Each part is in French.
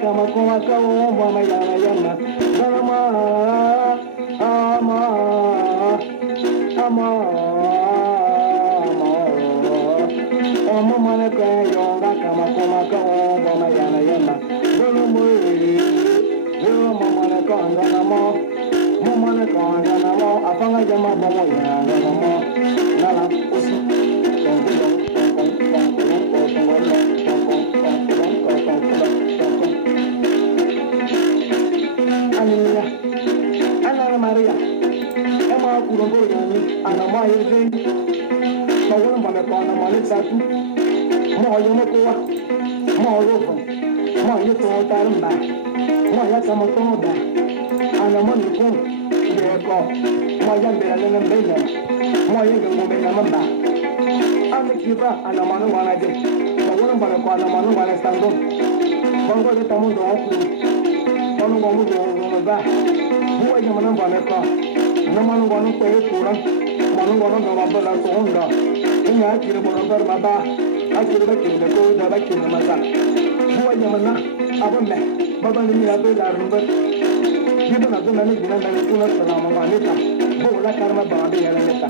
kama kuma kawo mama yana yana Ama Ama Ama Ama mana kaya yonga kama kuma kawo mama yana yana Dulu muri Dulu mama na kanga namo Mama na kanga namo Apanga jama mama yana namo Nala usi Anila, Anna Maria, Emma Kurongoni, Anna Maya Zane, Paul Manapana Malitsatu, Moya Mokoa, Morovan, Moya Totaramba, Moya Samatonda, Anna Monicum, Deko, Moya Bella Bella, Moya Gumena, Anna Kiba, Anna Manuana, Paul Manapana Manuana Stando, Bongo de Tamundo. Manu wangu jono buwa jamana baneka na manu wanu pe tura manu wanu na bala songa ina akire bonobar baba akire bakire ko da bakire maza buwa jamana abamme baba ni ya be la rumba kido na zo na ni gina na kuna salama baneta bola karma babe ya neta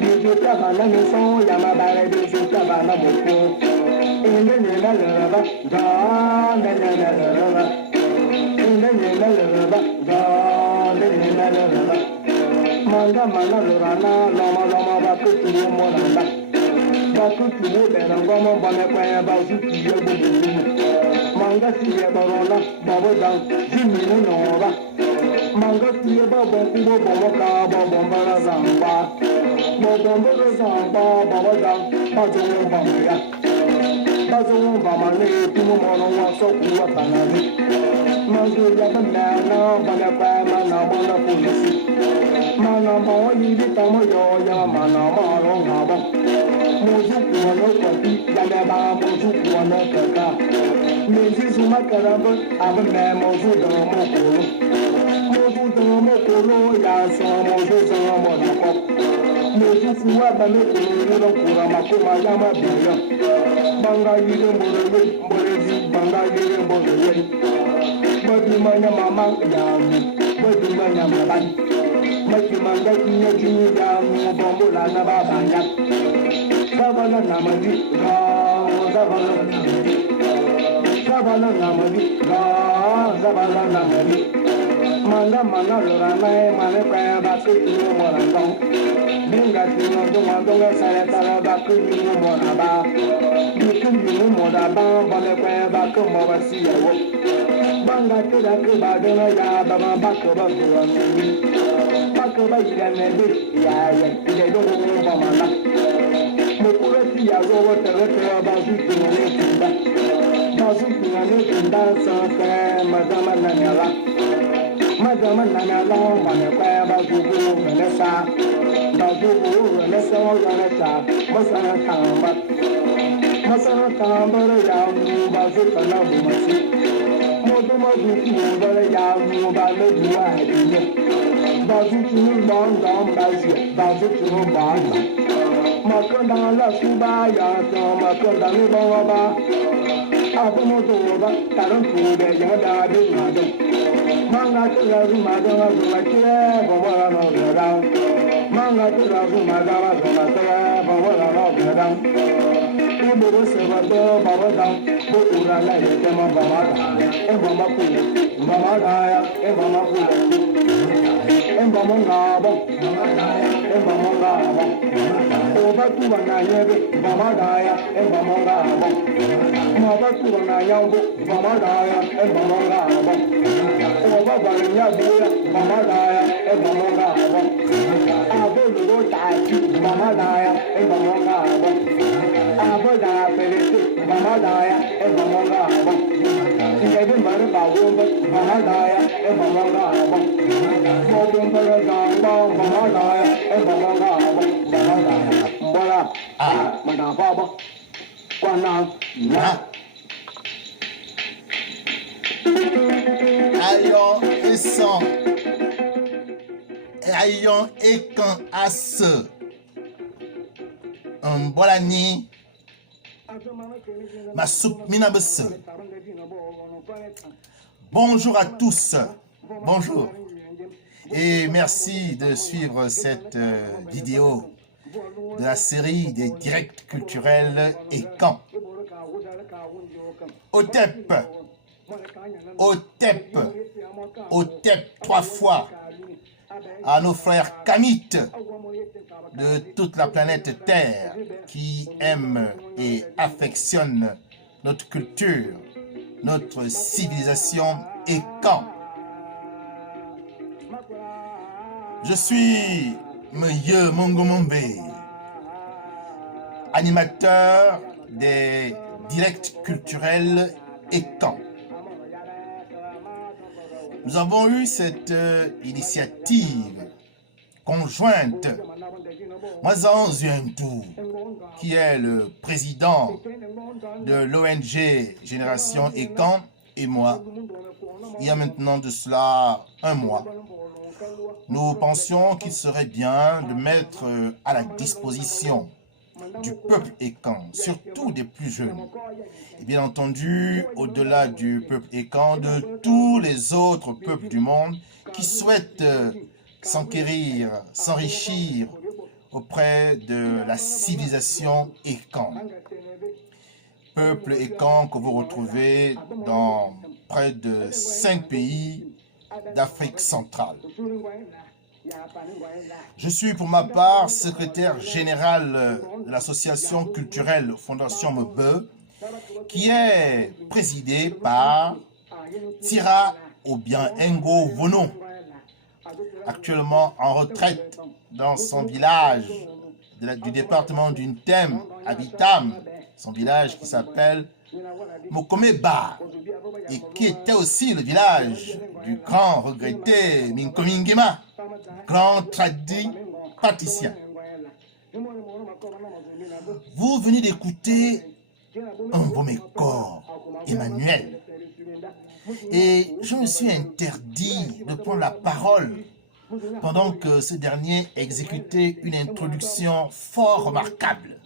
Bisu tabana mison yamabare bisu tabana moko. Inde nyela leba gande nyela leba. Inde nyela leba gande nyela leba. Manga mana lorana loma loma bakutu moranda. Bakutu bera ngoma bane kwa bakutu yebu. Manga siye barona babo dang jimino nova. Manga siye babo kubo bomo ka babo mbara zamba. Babo mbara zamba babo dang bajo mbamaya. Bajo mbamane kumo mono waso kuwa tanari. Mangu ya banana bane kwa mana mana polisi. Mana mawa yidi tamo yoya mana maro ngaba. Moju kuwano kwati yameba moju kuwano kaka. Mezi suma karamba abe me moju domo kolo. Moju domo kolo ya so moju domo dako. Moju kuwa bame kolo kura makoma yama biya. Banga yide mborele mborezi banga yide mborele. Badi manya mama yamu badi manya mabani. Maki manga kinya kinya yamu bombo la na babanya. Sabana namadi sabana namadi. Zabala namadi, zabala namadi. Mana lorana mane pa baku tino morandong. Binga tino donga sare tara baku tino moraba. Biku tino moraba bane pa baku morasi yawo. Banga tira ke badena ya baba baku baku amini. Baku baku amini ya ide dongo bamala. Mokurati ya rowa tere baku tino netinda. Bazu kunane kunda sanse madama nanyala. Madama nanyala wane kwa bazu kuru renesa. Bazu kuru renesa renesa. Masana tamba. Masana tamba ya mu bazu kana bumasi. Modu mazu kuru bale ya mu bale duwa hadiye. Bazu kuru banda bazu. Bazu kuru banda. Makanda la suba ya so makanda ni baba. Abumotoba, Tarantuga, Yada, Mado. Manga to Razumada, Zumakia, Bawara of the down. Manga to Razumada, Zumakia, Bawara of the down. Ibu Savado, Bawada, Pura, Demo Bamada, Embamaku, Bamadaya, Embamaku, Embamongabo, Embamongabo. Over to Banaya, Bamadaya, Embamongabo. Mabatu na yango bamadaya e bamonga aba oba banya bia bamadaya e bamonga aba abolo taati bamadaya e bamonga aba aboda pelete bamadaya e bamonga aba ngebe mare bawomba bamadaya e bamonga aba bobomba gamba bamadaya e bamonga aba bamadaya mbara madafaba kwana na. Ayant et sans, ayant et quand à ce, bolani, ma soupe minabesse. Bonjour à tous, bonjour, et merci de suivre cette vidéo de la série des directs culturels et camps. OTEP, OTEP, OTEP 3 fois à nos frères kamites de toute la planète Terre qui aiment et affectionnent notre culture, notre civilisation et camp. Je suis Monsieur Mongomombe, animateur des directs culturels et camps. Nous avons eu cette initiative conjointe. Mwazan Zuentou, qui est le président de l'ONG Génération et Camp, et moi, il y a maintenant de cela un mois, nous pensions qu'il serait bien de mettre à la disposition du peuple écan, surtout des plus jeunes, et bien entendu, au-delà du peuple écan, de tous les autres peuples du monde qui souhaitent s'enquérir, s'enrichir auprès de la civilisation Ekan. Peuple Ekan que vous retrouvez dans près de 5 pays d'Afrique centrale. Je suis pour ma part secrétaire général de l'association culturelle Fondation Mebe, qui est présidée par Tira Obiang-Ngo Vono, actuellement en retraite dans son village du département d'Untem, à Bitam, son village qui s'appelle Mokomeba, et qui était aussi le village du grand regretté Minkomingema, grand praticien. Vous venez d'écouter Mbomeko Emmanuel, et je me suis interdit de prendre la parole pendant que ce dernier exécutait une introduction fort remarquable.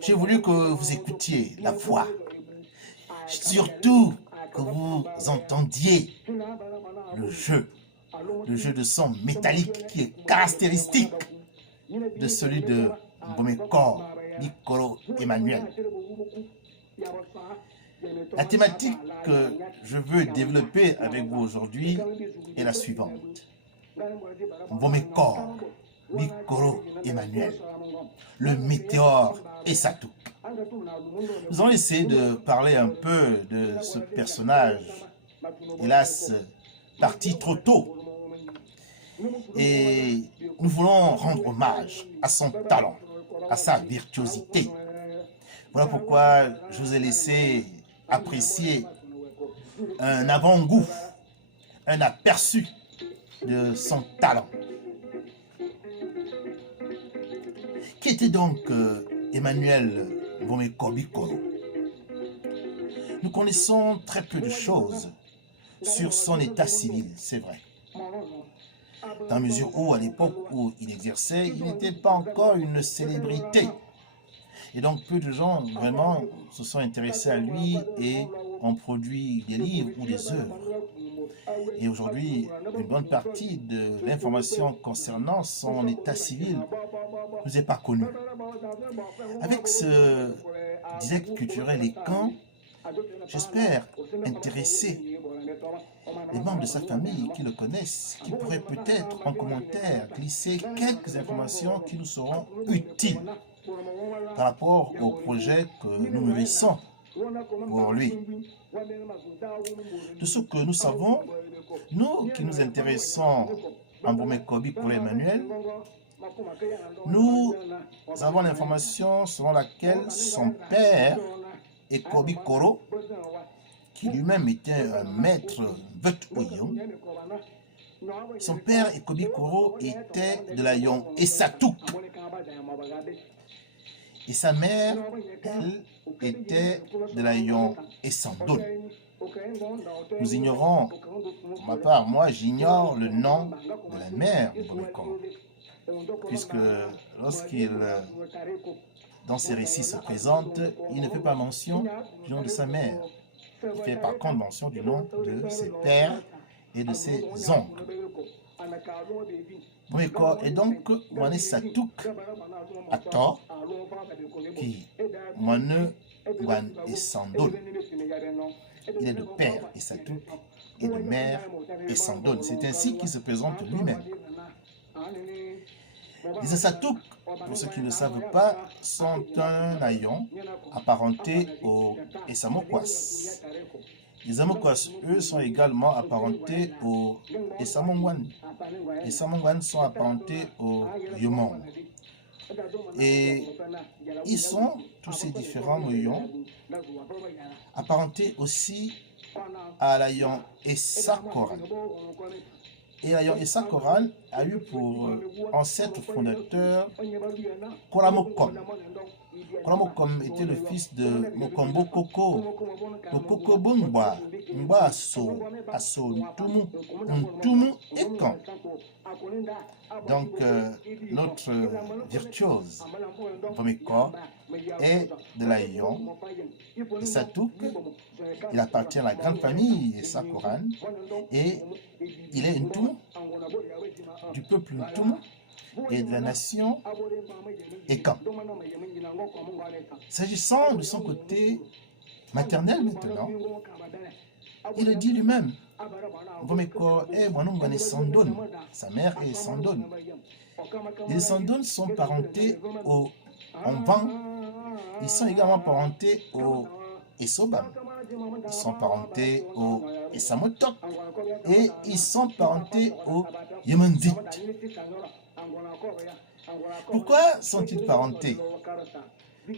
J'ai voulu que vous écoutiez la voix, surtout que vous entendiez le jeu de son métallique qui est caractéristique de celui de Mbomeko Bikoro Emmanuel. La thématique que je veux développer avec vous aujourd'hui est la suivante. Mbomeko Bikoro Emmanuel, le météore Esatouk. Nous allons essayer de parler un peu de ce personnage, hélas, parti trop tôt. Et nous voulons rendre hommage à son talent, à sa virtuosité. Voilà pourquoi je vous ai laissé apprécier un avant-goût, un aperçu de son talent. Qui était donc Emmanuel Mbomeko Bikoro? Nous connaissons très peu de choses sur son état civil, c'est vrai. Dans la mesure où, à l'époque où il exerçait, il n'était pas encore une célébrité. Et donc, peu de gens, vraiment, se sont intéressés à lui et ont produit des livres ou des œuvres. Et aujourd'hui, une bonne partie de l'information concernant son état civil ne nous est pas connue. Avec ce direct culturel Ekan, j'espère intéresser les membres de sa famille qui le connaissent, qui pourraient peut-être en commentaire glisser quelques informations qui nous seront utiles par rapport au projet que nous nourrissons pour lui. De ce que nous savons, nous qui nous intéressons à Mbomeko Bikoro Emmanuel, nous avons l'information selon laquelle son père, Eko Bikoro, qui lui-même était un maître Veut-Oyon, son père, Eko Bikoro, était de la Yon Esatouk. Et sa mère, elle, était de la Yon Esandone. Nous ignorons, pour ma part, moi j'ignore le nom de la mère de Mbomeko, puisque lorsqu'il, dans ses récits se présente, il ne fait pas mention du nom de sa mère. Il fait par contre mention du nom de ses pères et de ses oncles. Mbomeko est donc Mwane Satouk Ator, qui Mwane Gwan Esandone. Il est de père Esatouk et de mère Esandone. C'est ainsi qu'il se présente lui-même. Les Esatouk, pour ceux qui ne le savent pas, sont un hayon apparenté aux Esamokwas. Les Amokwas, eux, sont également apparentés aux Esamongwan. Les Esamongwan sont apparentés aux Yomon. Et ils sont, tous ces différents moyons, apparentés aussi à l'ayon Essakoran. Et l'ayon Essakoran a eu pour ancêtre fondateur Koramokom. Koramokom était le fils de Mokombo Koko, Koko Bungwa, Ngwa Aso Ntumu Ekan. Donc, notre virtuose, Mbomeko, est de la Yon Esatouk. Il appartient à la grande famille Essakoran et il est Ntumu, du peuple Ntumu. et de la nation Ekan. S'agissant de son côté maternel maintenant, il le dit lui-même. Vomeko est Wanungane Sandon, sa mère est Sandon. Les Sandon sont parentés au Onvan, ils sont également parentés au Esobam, ils sont parentés au Esamotok et ils sont parentés au Yemenzit. Pourquoi sont-ils parentés?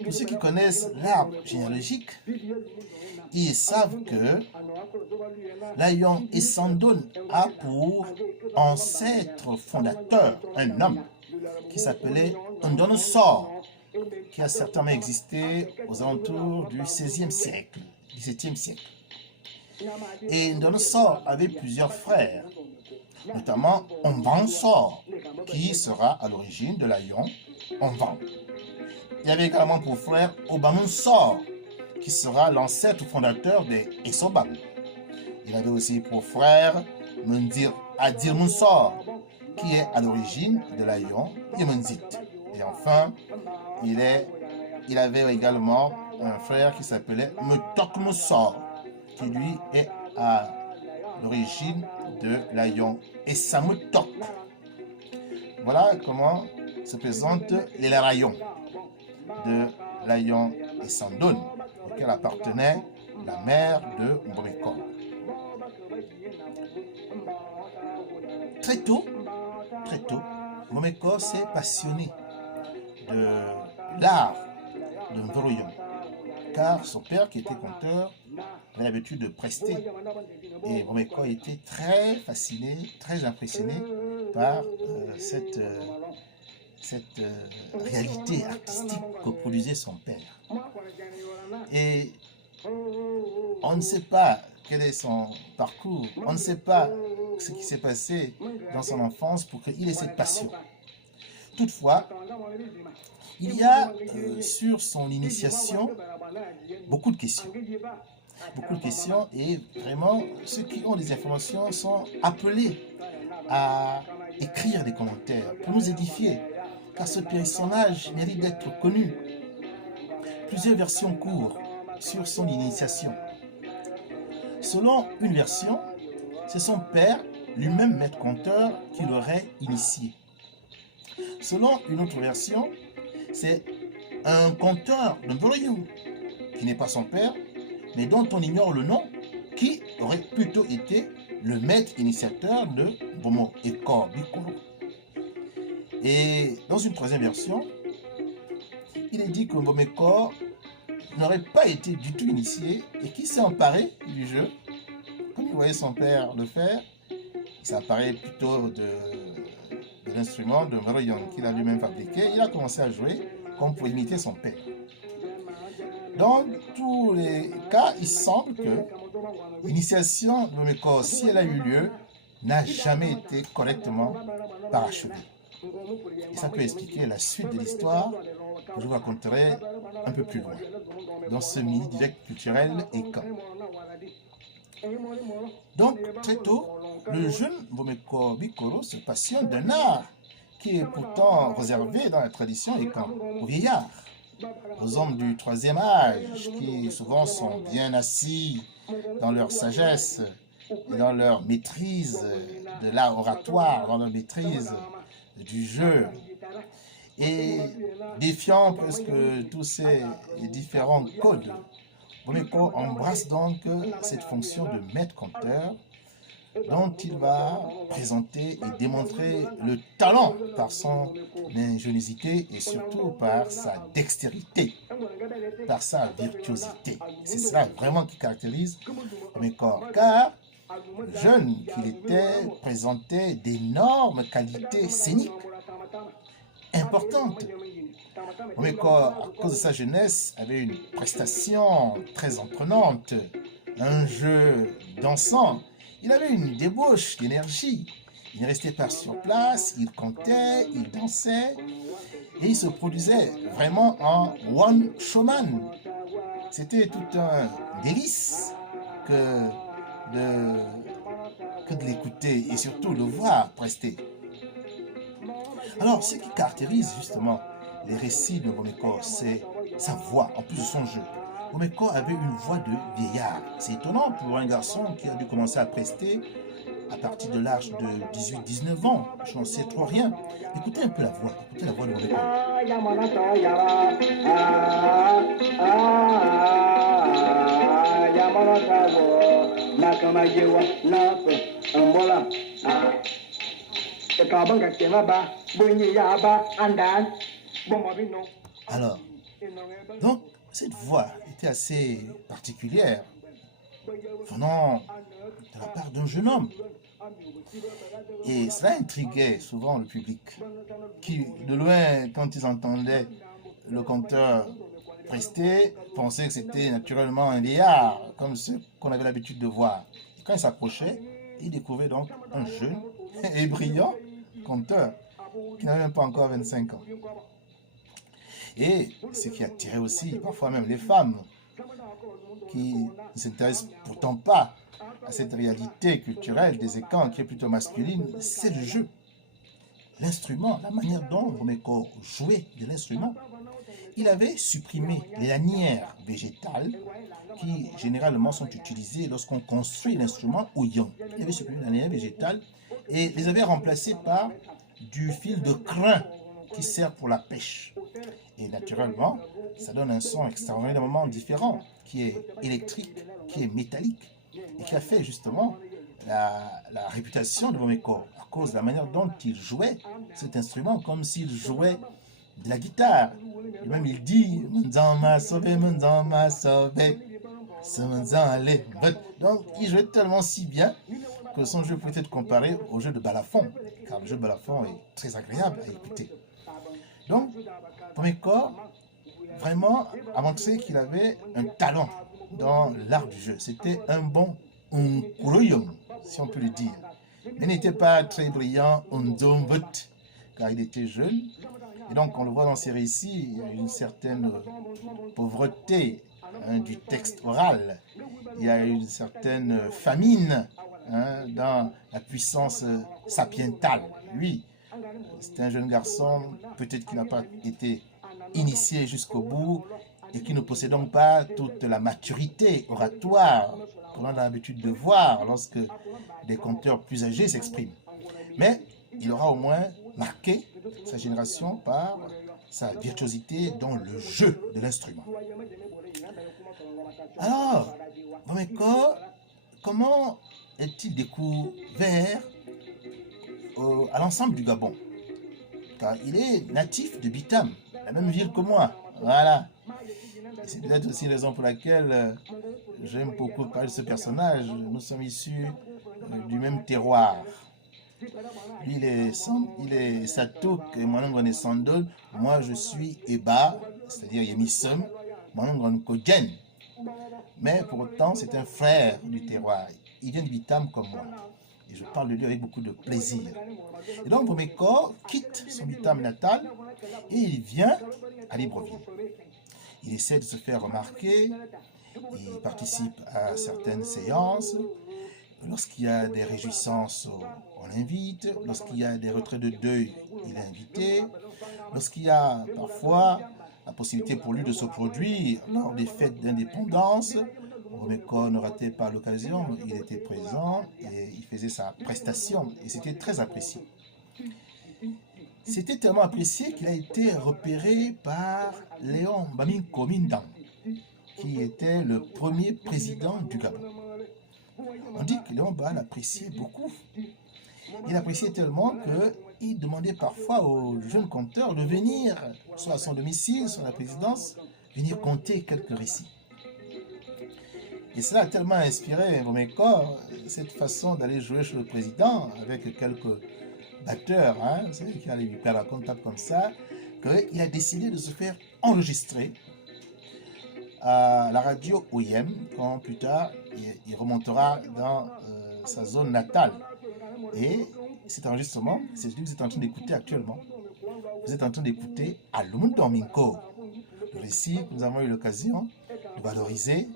Pour ceux qui connaissent l'arbre généalogique, ils savent que l'Ayon Esandon a pour ancêtre fondateur un homme qui s'appelait Ndonosor, qui a certainement existé aux alentours du XVIe siècle, XVIIe siècle. Et Ndonosor avait plusieurs frères, notamment Onvansor, qui sera à l'origine de l'Ayon Onvan. Il y avait également pour frère Obamunsor, qui sera l'ancêtre fondateur des Esobam. Il avait aussi pour frère Mundir Adirmunsor, qui est à l'origine de l'Ayon Yemenzit. Et enfin, il avait également un frère qui s'appelait Mutokmusor, qui lui est à l'origine de l'Ayon Esamutok. Voilà comment se présentent les rayons de l'Ayon Esandon, auquel appartenait la mère de Mbomeko. Très tôt, Mbomeko s'est passionné de l'art de Mvoroyon, car son père, qui était conteur, avait l'habitude de prester. Et Mbomeko était très fasciné, très impressionné par cette réalité artistique que produisait son père. Et on ne sait pas quel est son parcours, on ne sait pas ce qui s'est passé dans son enfance pour qu'il ait cette passion. Toutefois, il y a sur son initiation beaucoup de questions. Et vraiment, ceux qui ont des informations sont appelés à écrire des commentaires pour nous édifier, car ce personnage mérite d'être connu. Plusieurs versions courent sur son initiation. Selon une version, c'est son père, lui-même maître conteur, qui l'aurait initié. Selon une autre version, c'est un conteur de Mboroyou, qui n'est pas son père, mais dont on ignore le nom, qui aurait plutôt été le maître initiateur de Bomo Eko Bikoro. Et dans une troisième version, il est dit que Mbomeko n'aurait pas été du tout initié et qu'il s'est emparé du jeu, comme il voyait son père le faire. Il s'est emparé plutôt de l'instrument de Mboroyon qu'il a lui-même fabriqué. Il a commencé à jouer comme pour imiter son père. Dans tous les cas, il semble que l'initiation de Mbomeko, si elle a eu lieu, n'a jamais été correctement parachevée. Et ça peut expliquer la suite de l'histoire que je vous raconterai un peu plus loin dans ce mini-direct culturel Ekan. Donc, très tôt, le jeune Mbomeko Bikoro se passionne d'un art qui est pourtant réservé dans la tradition Ekan aux vieillards, aux hommes du troisième âge, qui souvent sont bien assis dans leur sagesse et dans leur maîtrise de l'art oratoire, dans leur maîtrise du jeu, et défiant presque tous ces différents codes. Mbomeko embrasse donc cette fonction de maître conteur dont il va présenter et démontrer le talent par son ingéniosité et surtout par sa dextérité, par sa virtuosité. C'est cela vraiment qui caractérise Mbomeko, car jeune qu'il était, présentait d'énormes qualités scéniques importantes. Mbomeko, à cause de sa jeunesse, avait une prestation très entraînante, un jeu dansant. Il avait une débauche d'énergie. Il ne restait pas sur place, il comptait, il dansait et il se produisait vraiment en one showman. C'était tout un délice que de l'écouter et surtout le voir prester. Alors, ce qui caractérise justement les récits de Bomeko, c'est sa voix, en plus de son jeu. Bomeko avait une voix de vieillard. C'est étonnant pour un garçon qui a dû commencer à prester à partir de l'âge de 18-19 ans. Je n'en sais trop rien. Écoutez un peu écoutez la voix de Bomeko. Alors, donc, cette voix était assez particulière, venant de la part d'un jeune homme. Et cela intriguait souvent le public, qui, de loin, quand ils entendaient le conteur prester, pensaient que c'était naturellement un vieillard, comme ceux qu'on avait l'habitude de voir. Et quand il s'approchait, il découvrait donc un jeune et brillant conteur, qui n'avait même pas encore 25 ans. Et ce qui attirait aussi, parfois même les femmes, qui ne s'intéressent pourtant pas à cette réalité culturelle des écans qui est plutôt masculine, c'est le jeu. L'instrument, la manière dont Bomeko jouait de l'instrument. Il avait supprimé les lanières végétales qui généralement sont utilisées lorsqu'on construit l'instrument au yon. Il avait supprimé les lanières végétales et les avait remplacées par du fil de crin qui sert pour la pêche. Et naturellement, ça donne un son extraordinairement différent, qui est électrique, qui est métallique, et qui a fait justement la réputation de Bomeko à cause de la manière dont il jouait cet instrument, comme s'il jouait de la guitare. Et même il dit donc il jouait tellement si bien que son jeu peut être comparé au jeu de balafon, car le jeu de balafon est très agréable à écouter. Donc, Bomeko vraiment a montré qu'il avait un talent dans l'art du jeu. C'était un bon Nkuroyom, si on peut le dire. Mais il n'était pas très brillant, car il était jeune. Et donc, on le voit dans ses récits, il y a une certaine pauvreté du texte oral. Il y a une certaine famine dans la puissance sapientale. Lui, c'est un jeune garçon, peut-être qu'il n'a pas été initié jusqu'au bout et qui ne possède donc pas toute la maturité oratoire qu'on a l'habitude de voir lorsque des conteurs plus âgés s'expriment. Mais il aura au moins marqué sa génération par sa virtuosité dans le jeu de l'instrument. Alors, Bomeko, comment est-il découvert à l'ensemble du Gabon? Car il est natif de Bitam, la même ville que moi. Voilà. Et c'est peut-être aussi la raison pour laquelle j'aime beaucoup parler de ce personnage. Nous sommes issus du même terroir. Lui, il est Satouk et moi-même, on est Sandol. Moi, je suis Eba, c'est-à-dire Yemisum. Moi-même, on est Kodjen. Mais pour autant, c'est un frère du terroir. Il vient de Bitam comme moi. Et je parle de lui avec beaucoup de plaisir. Et donc, Bomeko quitte son Bitam natal et il vient à Libreville. Il essaie de se faire remarquer, il participe à certaines séances. Lorsqu'il y a des réjouissances, on l'invite. Lorsqu'il y a des retraits de deuil, il est invité. Lorsqu'il y a parfois la possibilité pour lui de se produire lors des fêtes d'indépendance, Bomeko ne ratait pas l'occasion, il était présent et il faisait sa prestation. Et c'était très apprécié. C'était tellement apprécié qu'il a été repéré par Léon Baming Komindang, qui était le premier président du Gabon. On dit que Léon Ba l'appréciait beaucoup. Il appréciait tellement qu'il demandait parfois aux jeunes conteurs de venir, soit à son domicile, soit à la présidence, venir conter quelques récits. Et cela a tellement inspiré Bomeko, cette façon d'aller jouer chez le président avec quelques batteurs, vous savez, qui allaient lui faire la comptable comme ça, qu'il a décidé de se faire enregistrer à la radio OIM, quand plus tard il remontera dans sa zone natale. Et cet enregistrement, c'est celui que vous êtes en train d'écouter actuellement. Vous êtes en train d'écouter Alum Domingo, le récit que nous avons eu l'occasion de valoriser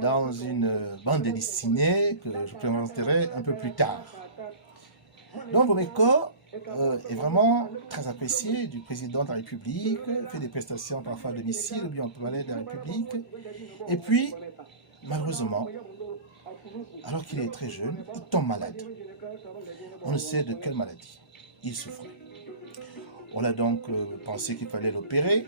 dans une bande dessinée que je présenterai un peu plus tard. Donc Bomeko est vraiment très apprécié du président de la République, fait des prestations parfois à domicile ou bien au palais de la République. Et puis, malheureusement, alors qu'il est très jeune, il tombe malade. On ne sait de quelle maladie il souffrait. On a donc pensé qu'il fallait l'opérer.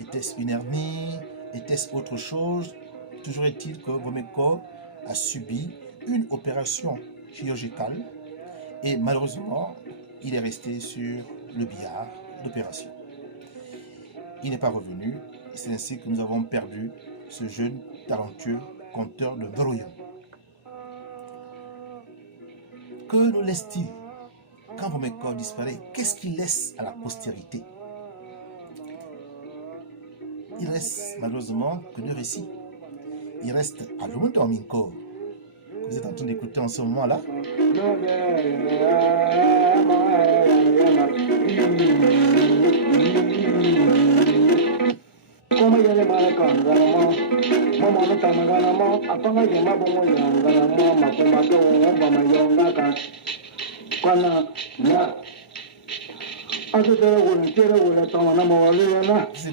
Était-ce une hernie? Était-ce autre chose? Toujours est-il que Bomeko a subi une opération chirurgicale et malheureusement, il est resté sur le billard d'opération. Il n'est pas revenu et c'est ainsi que nous avons perdu ce jeune talentueux conteur de brouillon. Que nous laisse-t-il quand Bomeko disparaît? Qu'est-ce qu'il laisse à la postérité? Il reste malheureusement que deux récits. Il reste Alun Domingo, que vous êtes en train d'écouter en ce moment-là.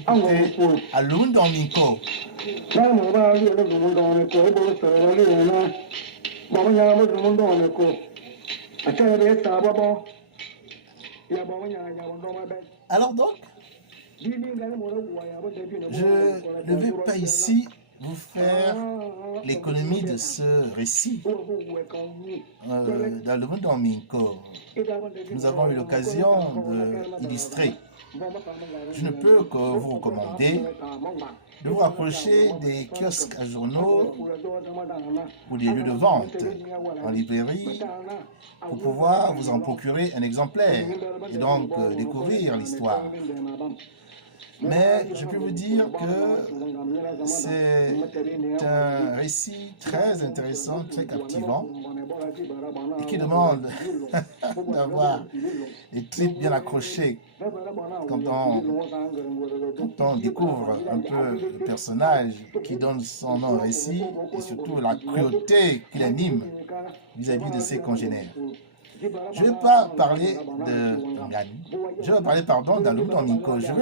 Vous écoutez Alun Domingo. Alors donc, je ne vais pas ici vous faire l'économie de ce récit dans le monde Domingo. Nous avons eu l'occasion d'illustrer. Je ne peux que vous recommander de vous rapprocher des kiosques à journaux ou des lieux de vente en librairie pour pouvoir vous en procurer un exemplaire et donc découvrir l'histoire. Mais je peux vous dire que c'est un récit très intéressant, très captivant et qui demande d'avoir les tripes bien accrochées quand on découvre un peu le personnage qui donne son nom au récit et surtout la cruauté qu'il anime vis-à-vis de ses congénères. Je ne vais pas parler de Ngan. Je vais parler, d'Alun Domingo. Je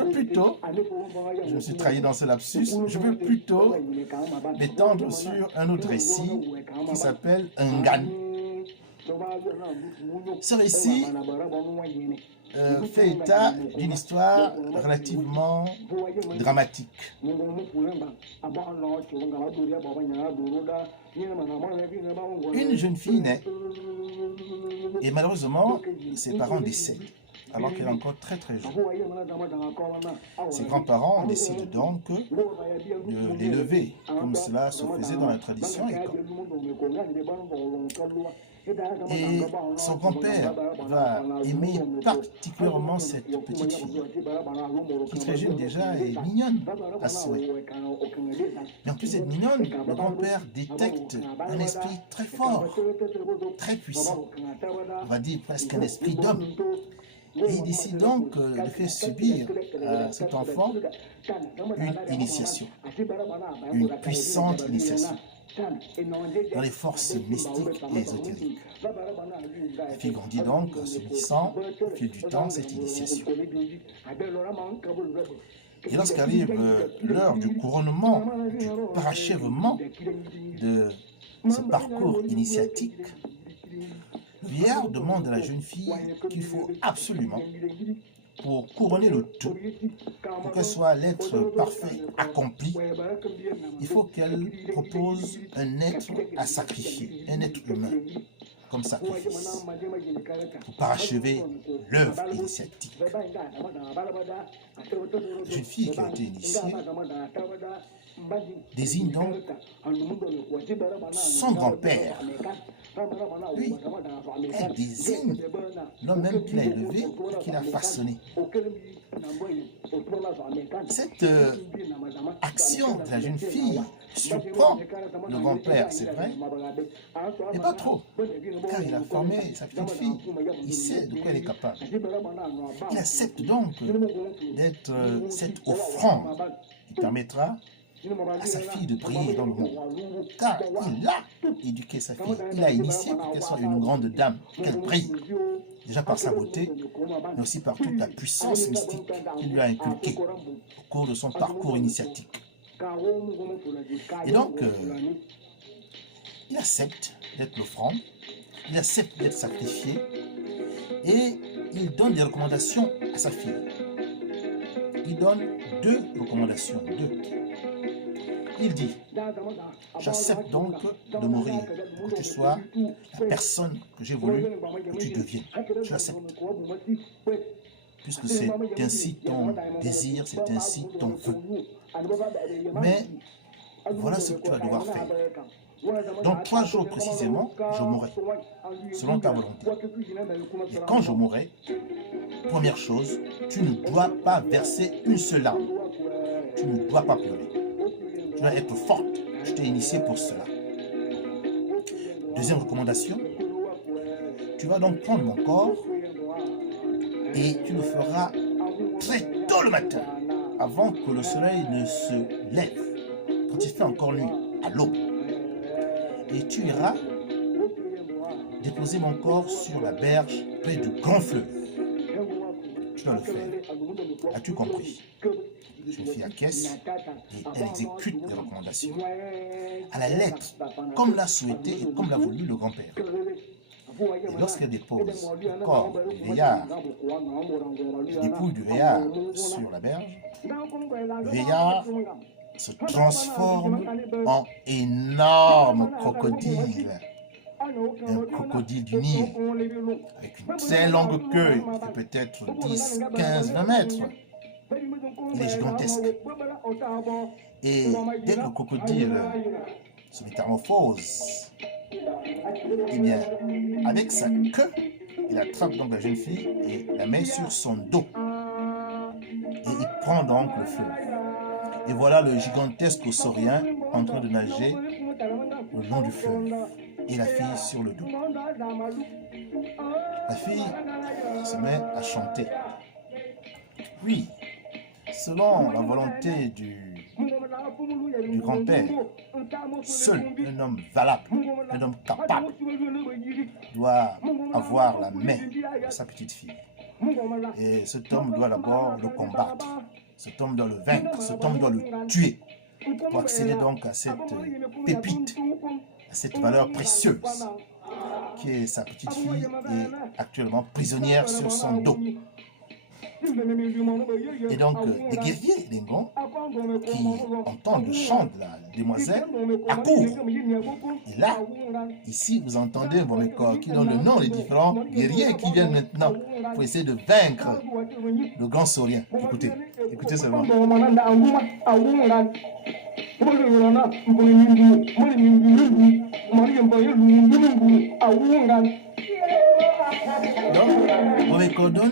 me suis trahi dans ce lapsus, je veux plutôt m'étendre sur un autre récit qui s'appelle Ngan. Ce récit fait état d'une histoire relativement dramatique. Une jeune fille naît et malheureusement ses parents décèdent alors qu'elle est encore très jeune. Ses grands-parents décident donc de l'élever comme cela se faisait dans la tradition. Et son grand-père va aimer particulièrement cette petite fille, qui très jeune déjà est mignonne à souhait. Mais en plus d'être mignonne, le grand-père détecte un esprit très fort, très puissant, on va dire presque un esprit d'homme. Et il décide donc de faire subir à cet enfant une initiation, une puissante initiation dans les forces mystiques et ésotériques. La fille grandit donc en subissant au fil du temps cette initiation. Et lorsqu'arrive l'heure du couronnement, du parachèvement de ce parcours initiatique, le vieillard demande à la jeune fille qu'il faut absolument, pour couronner le tout, pour qu'elle soit l'être parfait accompli, il faut qu'elle propose un être à sacrifier, un être humain, comme sacrifice, pour parachever l'œuvre initiatique. La jeune fille qui a été initiée désigne donc son grand-père. Oui, elle désigne l'homme même qu'il a élevé et qu'il a façonné. Cette action de la jeune fille surprend le grand-père, c'est vrai, mais pas trop, car il a formé sa petite fille, il sait de quoi elle est capable. Il accepte donc d'être cette offrande qui permettra à sa fille de briller dans le monde. Car il a éduqué sa fille. Il a initié pour qu'elle soit une grande dame, qu'elle brille. Déjà par sa beauté, mais aussi par toute la puissance mystique qu'il lui a inculquée au cours de son parcours initiatique. Et donc, il accepte d'être l'offrande, il accepte d'être sacrifié et il donne des recommandations à sa fille. Il donne 2 recommandations, 2. Il dit, j'accepte donc de mourir pour que tu sois la personne que j'ai voulu que tu deviennes. Je l'accepte. Puisque c'est ainsi ton désir, c'est ainsi ton vœu. Mais voilà ce que tu vas devoir faire. Dans 3 jours précisément, je mourrai, selon ta volonté. Et quand je mourrai, première chose, tu ne dois pas verser une seule larme. Tu ne dois pas pleurer. Tu dois être forte. Je t'ai initié pour cela. Deuxième recommandation, tu vas donc prendre mon corps et tu le feras très tôt le matin, avant que le soleil ne se lève, quand il fait encore nuit, à l'aube. Et tu iras déposer mon corps sur la berge près du grand fleuve. Tu dois le faire. As-tu compris? Jeune fille acquiesce et elle exécute les recommandations. À la lettre, comme l'a souhaité et comme l'a voulu le grand-père. Et lorsqu'elle dépose le corps du vieillard, les dépouilles du vieillard sur la berge, le vieillard se transforme en énorme crocodile. Un crocodile du Nil, avec une très longue queue, qui fait peut-être 10, 15, 20 mètres. Il est gigantesque. Et dès que le crocodile se métamorphose, eh bien, avec sa queue, il attrape donc la jeune fille et la met sur son dos. Et il prend donc le fleuve. Et voilà le gigantesque saurien en train de nager le long du fleuve. Et la fille sur le dos. La fille se met à chanter. Oui, selon la volonté du grand-père, seul un homme valable, un homme capable doit avoir la main de sa petite fille. Et cet homme doit d'abord le combattre, cet homme doit le vaincre, cet homme doit le tuer pour accéder donc à cette pépite, à cette valeur précieuse qui est sa petite fille et actuellement prisonnière sur son dos. Et donc, les guerriers Lingons qui entendent le chant de la demoiselle accourent. Et là, ici, vous entendez Mbomekor qui donne le nom des différents guerriers qui viennent maintenant pour essayer de vaincre le grand saurien. Écoutez, écoutez seulement. Donc, Mbomekor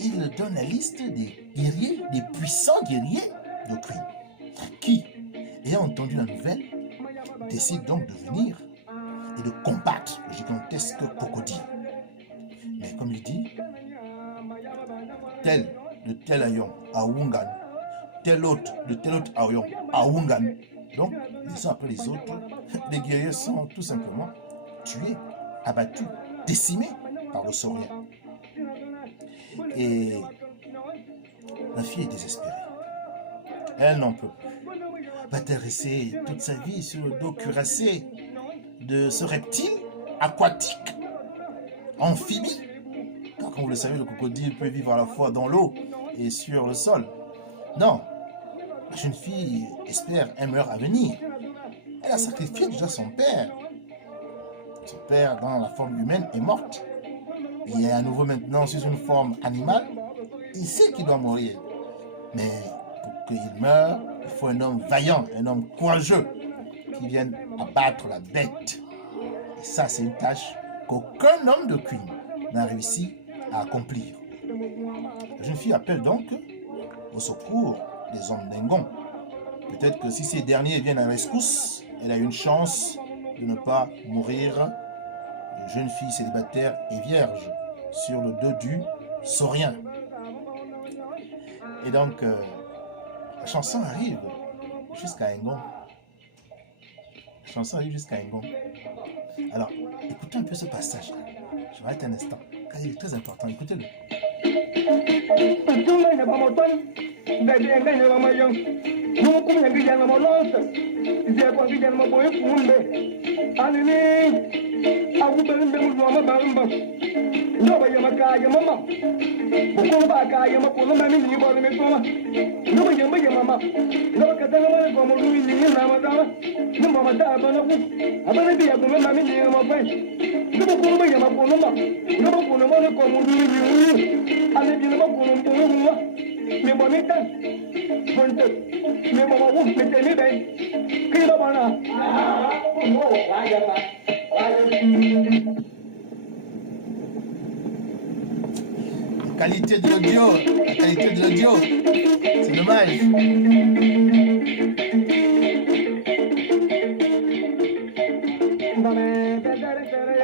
il donne la liste des guerriers, des puissants guerriers de Queen, qui, ayant entendu la nouvelle, décident donc de venir et de combattre le gigantesque crocodile. Mais comme il dit, tel de tel ayon à Wungan, tel autre de tel autre ayon à Wungan. Donc, les uns après les autres, les guerriers sont tout simplement tués, abattus, décimés par le saurien. Et la fille est désespérée. Elle n'en peut plus. Va-t-elle rester toute sa vie sur le dos cuirassé de ce reptile aquatique, amphibie? Car comme vous le savez, le crocodile peut vivre à la fois dans l'eau et sur le sol. Non, la jeune fille espère un meilleur avenir. Elle a sacrifié déjà son père. Son père, dans la forme humaine, est morte. Il est à nouveau maintenant sous une forme animale. Il sait qu'il doit mourir. Mais pour qu'il meure, il faut un homme vaillant, un homme courageux qui vienne abattre la bête. Et ça, c'est une tâche qu'aucun homme de Queen n'a réussi à accomplir. La jeune fille appelle donc au secours des hommes d'Engon. Peut-être que si ces derniers viennent à la rescousse, elle a une chance de ne pas mourir. Jeune fille célibataire et vierge sur le dos du saurien. Et donc, la chanson arrive jusqu'à Engon. La chanson arrive jusqu'à Engon. Alors, écoutez un peu ce passage. Je m'arrête un instant, car il est très important. Écoutez-le. La qualité de l'audio, c'est dommage.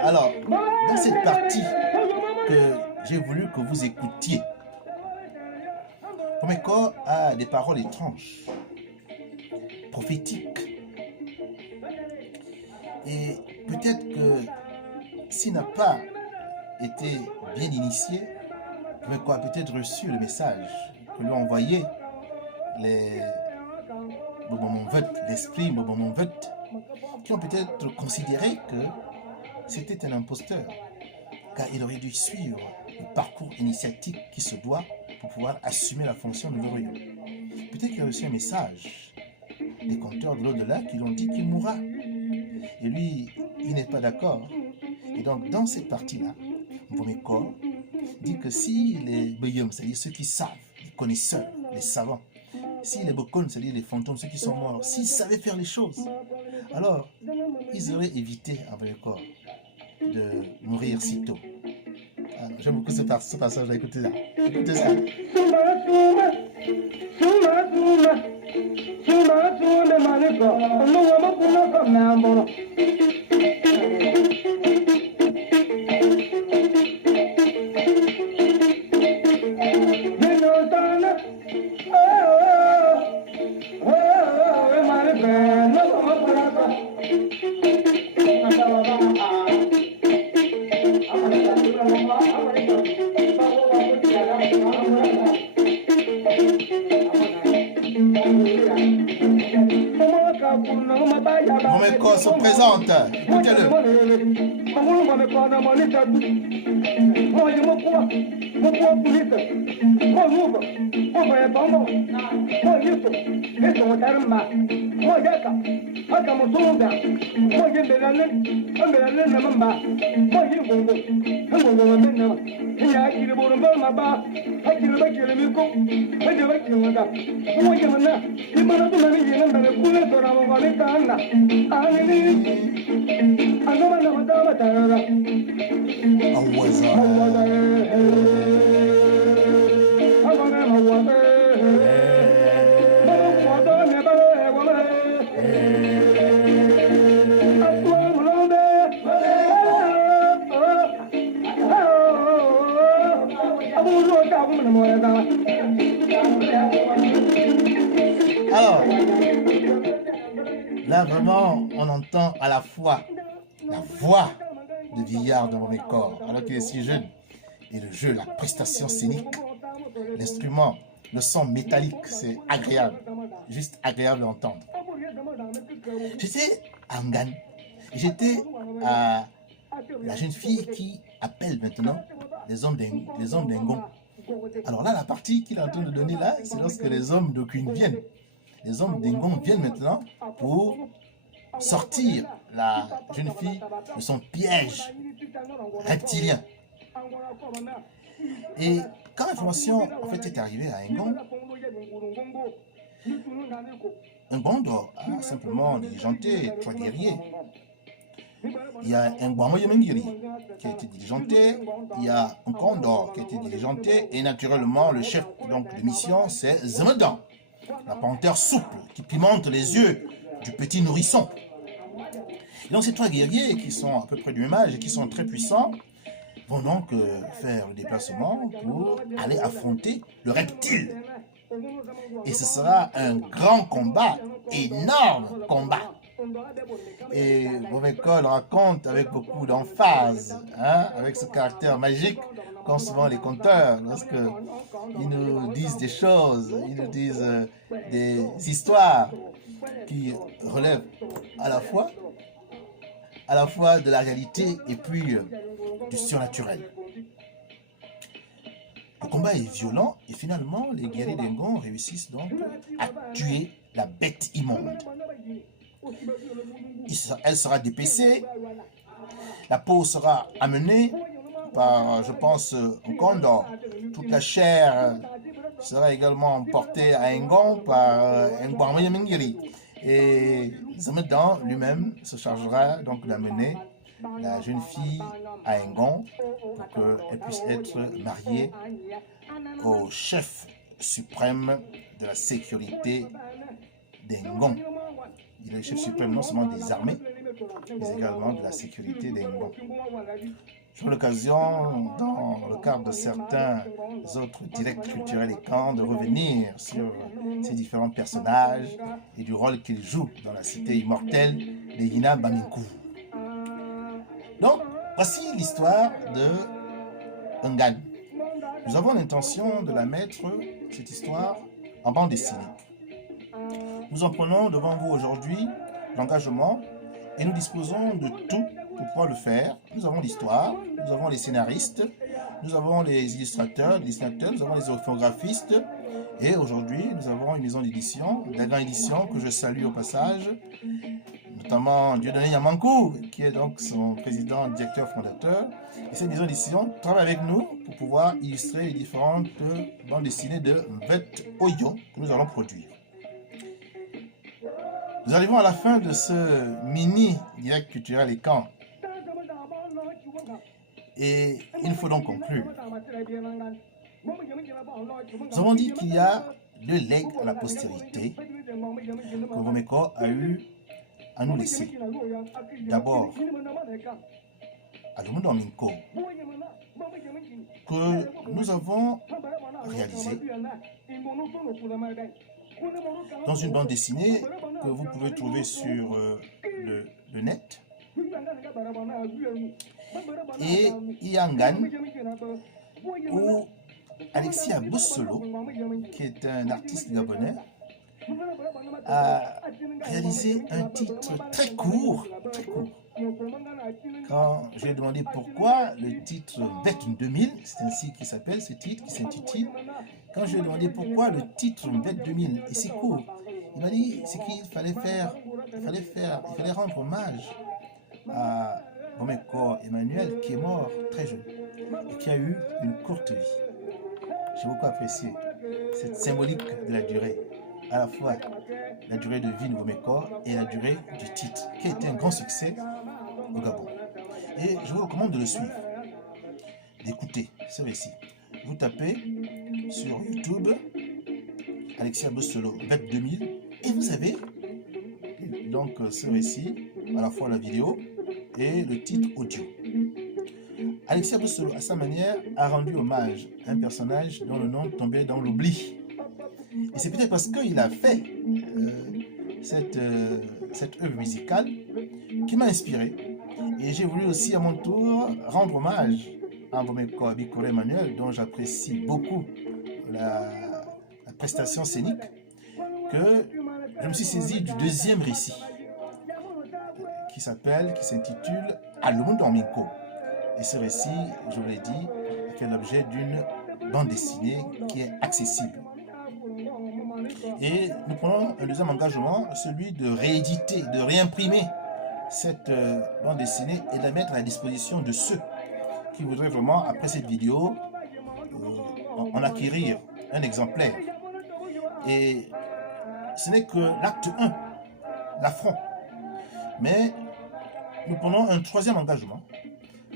Alors, dans cette partie que j'ai voulu que vous écoutiez, Momeko a des paroles étranges, prophétiques. Et peut-être que s'il n'a pas été bien initié, Momeko a peut-être reçu le message que lui ont envoyé les l'esprit Bobomonvet, qui ont peut-être considéré que c'était un imposteur, car il aurait dû suivre le parcours initiatique qui se doit pour pouvoir assumer la fonction de l'Orient. Peut-être qu'il a reçu un message des compteurs de l'au-delà qui l'ont dit qu'il mourra. Et lui, il n'est pas d'accord. Et donc, dans cette partie-là, Momeko dit que si les Beyum, c'est-à-dire ceux qui savent, les connaisseurs, les savants, si les Bokon, c'est-à-dire les fantômes, ceux qui sont morts, s'ils savaient faire les choses, alors ils auraient évité à Momeko de mourir si tôt. J'aime beaucoup ce passage, écoutez là. Écoutez ça. Momeko se présente. Écoutez-le. Alors, là vraiment, on entend à la fois la voix de vieillard de Momeko, alors qu'il est si jeune, et le jeu, la prestation scénique, l'instrument, le son métallique, c'est agréable, juste agréable à entendre. J'étais à Angan, j'étais à la jeune fille qui appelle maintenant les hommes d'Engon. Alors là, la partie qu'il est en train de donner là, c'est lorsque les hommes d'Okun viennent. Les hommes d'Engon viennent maintenant pour sortir la jeune fille de son piège reptilien. Et quand l'information en fait est arrivée à Engon, Ngondo a simplement diligenté 3 guerriers. Il y a un Guamoyemengiri qui a été diligenté, il y a un Condor qui a été diligenté, et naturellement le chef donc, de mission c'est Zemedan, la panthère souple qui pimente les yeux du petit nourrisson. Et donc ces 3 guerriers qui sont à peu près du même âge et qui sont très puissants vont donc faire le déplacement pour aller affronter le reptile Et ce sera un grand combat, énorme combat. Et Bomeko le raconte avec beaucoup d'emphase, hein, avec ce caractère magique qu'ont souvent les conteurs, lorsque ils nous disent des choses, ils nous disent des histoires qui relèvent à la fois de la réalité et puis du surnaturel. Le combat est violent et finalement les guerriers d'Engon réussissent donc à tuer la bête immonde. Elle sera dépecée, la peau sera amenée par, je pense, Nkondo. Toute la chair sera également emportée à Engon par Engon Mengiri. Et Zamedan lui-même se chargera donc d'amener la jeune fille à Engon pour qu'elle puisse être mariée au chef suprême de la sécurité d'Engon. Il est le chef suprême non seulement des armées, mais également de la sécurité d'Engon. J'ai eu l'occasion, dans le cadre de certains autres directs culturels et camps, de revenir sur ces différents personnages et du rôle qu'ils jouent dans la cité immortelle de Yina Baminku. Donc, voici l'histoire de Ngan. Nous avons l'intention de la mettre, cette histoire, en bande dessinée. Nous en prenons devant vous aujourd'hui l'engagement et nous disposons de tout pour pouvoir le faire. Nous avons l'histoire, nous avons les scénaristes, nous avons les illustrateurs, nous avons les orthographistes et aujourd'hui nous avons une maison d'édition, Dagan Édition, que je salue au passage, notamment Dieudonné Yamankou, qui est donc son président, directeur, fondateur. Et cette maison d'édition travaille avec nous pour pouvoir illustrer les différentes bandes dessinées de Mvet Oyo que nous allons produire. Nous arrivons à la fin de ce mini direct culturel et camp. Et il faut donc conclure. Nous avons dit qu'il y a deux legs à la postérité que Bomeko a eu à nous laisser. D'abord, à Lumundo Minko, que nous avons réalisé dans une bande dessinée que vous pouvez trouver sur le net. Et Iyangan, où Alexis Aboussolo, qui est un artiste gabonais, a réalisé un titre très court. Quand je lui ai demandé pourquoi le titre Vet 2000, c'est ainsi qu'il s'appelle ce titre, qui s'intitule, quand je lui ai demandé pourquoi le titre Vet 2000 est si court, il m'a dit c'est qu'il fallait rendre hommage à Bomeko Emmanuel, qui est mort très jeune et qui a eu une courte vie. J'ai beaucoup apprécié cette symbolique de la durée, à la fois la durée de vie de Bomeko et la durée du titre, qui a été un grand succès au Gabon. Et je vous recommande de le suivre, d'écouter ce récit. Vous tapez sur YouTube Alexis Aboussolo Vet 2000 et vous avez donc ce récit, à la fois la vidéo et le titre audio. Alexis Aboussolo, à sa manière, a rendu hommage à un personnage dont le nom tombait dans l'oubli. Et c'est peut-être parce qu'il a fait cette œuvre musicale qui m'a inspiré. Et j'ai voulu aussi à mon tour rendre hommage à Bomeko Abikore Emmanuel, dont j'apprécie beaucoup la prestation scénique, que je me suis saisi du deuxième récit qui s'intitule Alumundo Minko. Et ce récit, je vous l'ai dit, fait l'objet d'une bande dessinée qui est accessible. Et nous prenons un deuxième engagement, celui de rééditer, de réimprimer cette bande dessinée et de la mettre à la disposition de ceux qui voudraient vraiment, après cette vidéo, en acquérir un exemplaire. Et ce n'est que l'acte 1, l'affront. Mais nous prenons un troisième engagement,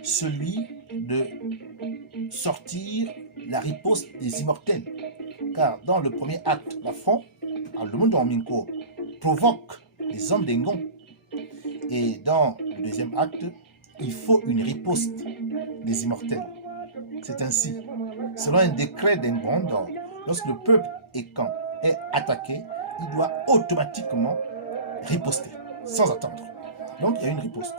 celui de sortir la riposte des immortels. Car dans le premier acte, l'affront, Alumundo Minko provoque les hommes d'Engon. Et dans le deuxième acte, il faut une riposte des immortels. C'est ainsi. Selon un décret d'Engon, lorsque le peuple Ekan est attaqué, il doit automatiquement riposter, sans attendre. Donc il y a une riposte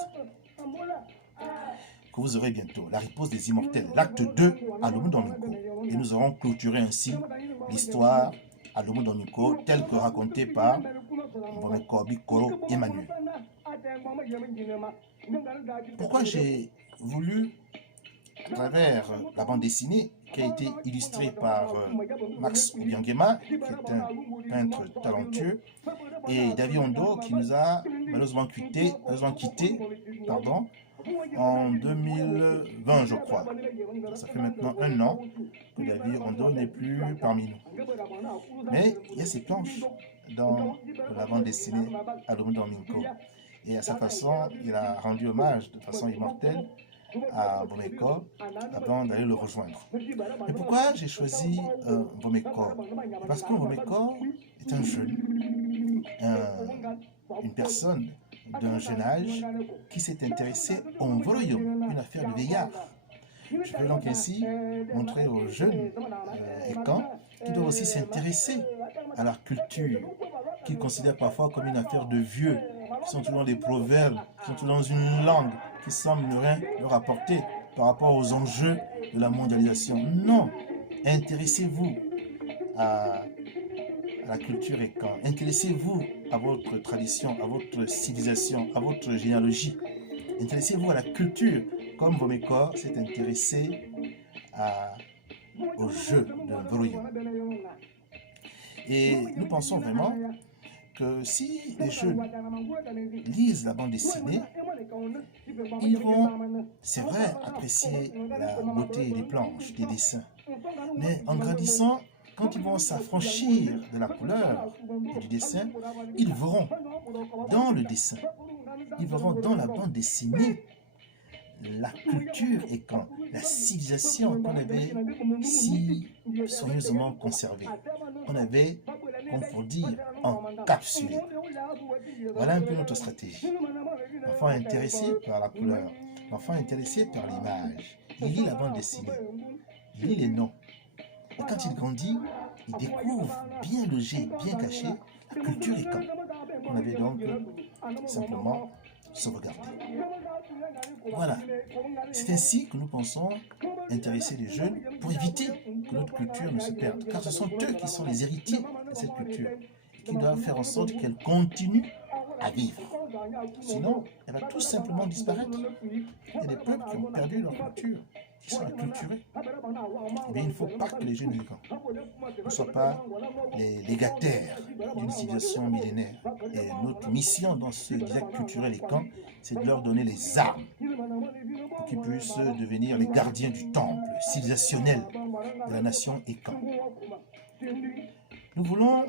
que vous aurez bientôt, la riposte des immortels, l'acte 2 à Lomu-Domingo. Et nous aurons clôturé ainsi l'histoire à Lomu-Domingo telle que racontée par Mbomeko Bikoro Emmanuel. Pourquoi j'ai voulu, à travers la bande dessinée qui a été illustrée par Max Obiangema, qui est un peintre talentueux, et David Ondo, qui nous a malheureusement quitté en 2020, je crois. Ça fait maintenant 1 an que David Ondo n'est plus parmi nous. Mais il y a ces planches dans la bande dessinée à Lomu-Domingo. Et à sa façon, il a rendu hommage de façon immortelle à Mbomeko avant d'aller le rejoindre. Et pourquoi j'ai choisi Mbomeko? Parce que Mbomeko est un jeune, une personne d'un jeune âge qui s'est intéressé au Mvoloyo, une affaire de vieillard. Je veux donc ainsi montrer aux jeunes Ekan qui doivent aussi s'intéresser à leur culture, qu'ils considèrent parfois comme une affaire de vieux, qui sont toujours dans des proverbes, qui sont toujours dans une langue qui semble ne rien leur apporter par rapport aux enjeux de la mondialisation. Non, intéressez-vous à la culture Ekan, intéressez-vous à votre tradition, à votre civilisation, à votre généalogie. Intéressez-vous à la culture, comme Mbomeko s'est intéressé au jeu de Mboloyo. Et nous pensons vraiment que si les jeunes lisent la bande dessinée, ils vont, c'est vrai, apprécier la beauté des planches, des dessins. Mais en grandissant, quand ils vont s'affranchir de la couleur et du dessin, ils verront dans le dessin, ils verront dans la bande dessinée la culture et quand la civilisation qu'on avait si soigneusement conservée, qu'on avait, comme pour dire, encapsulée. Voilà un peu notre stratégie. L'enfant intéressé par la couleur, l'enfant intéressé par l'image, il lit la bande dessinée, il lit les noms. Et quand il grandit, il découvre bien logé, bien caché, la culture et quand on avait donc simplement sauvegardé. Voilà, c'est ainsi que nous pensons intéresser les jeunes pour éviter que notre culture ne se perde, car ce sont eux qui sont les héritiers de cette culture, qui doivent faire en sorte qu'elle continue à vivre. Sinon, elle va tout simplement disparaître. Il y a des peuples qui ont perdu leur culture, qui sont acculturés. Eh bien, il ne faut pas que les jeunes ne soient pas les légataires d'une civilisation millénaire. Et notre mission dans ce direct culturel Ekan, c'est de leur donner les armes pour qu'ils puissent devenir les gardiens du temple civilisationnel de la nation Ekan. Nous voulons,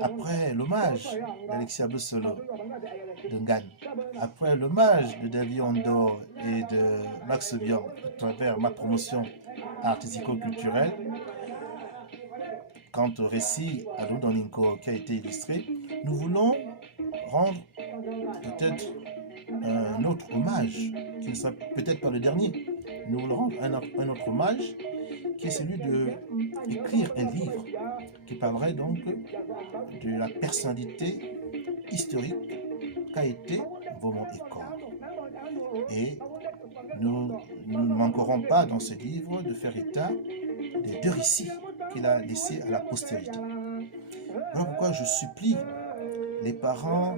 après l'hommage d'Alexia Bossolo de Ngan, après l'hommage de David Ondor et de Max Bian, à travers ma promotion artistico-culturelle, quant au récit à Lomu-Domingo qui a été illustré, nous voulons rendre peut-être un autre hommage, qui ne sera peut-être pas le dernier. Nous voulons rendre un autre hommage qui est celui d'écrire un livre qui parlerait donc de la personnalité historique qu'a été Mbomeko. Et nous ne manquerons pas dans ce livre de faire état des 2 récits qu'il a laissés à la postérité. Voilà pourquoi je supplie les parents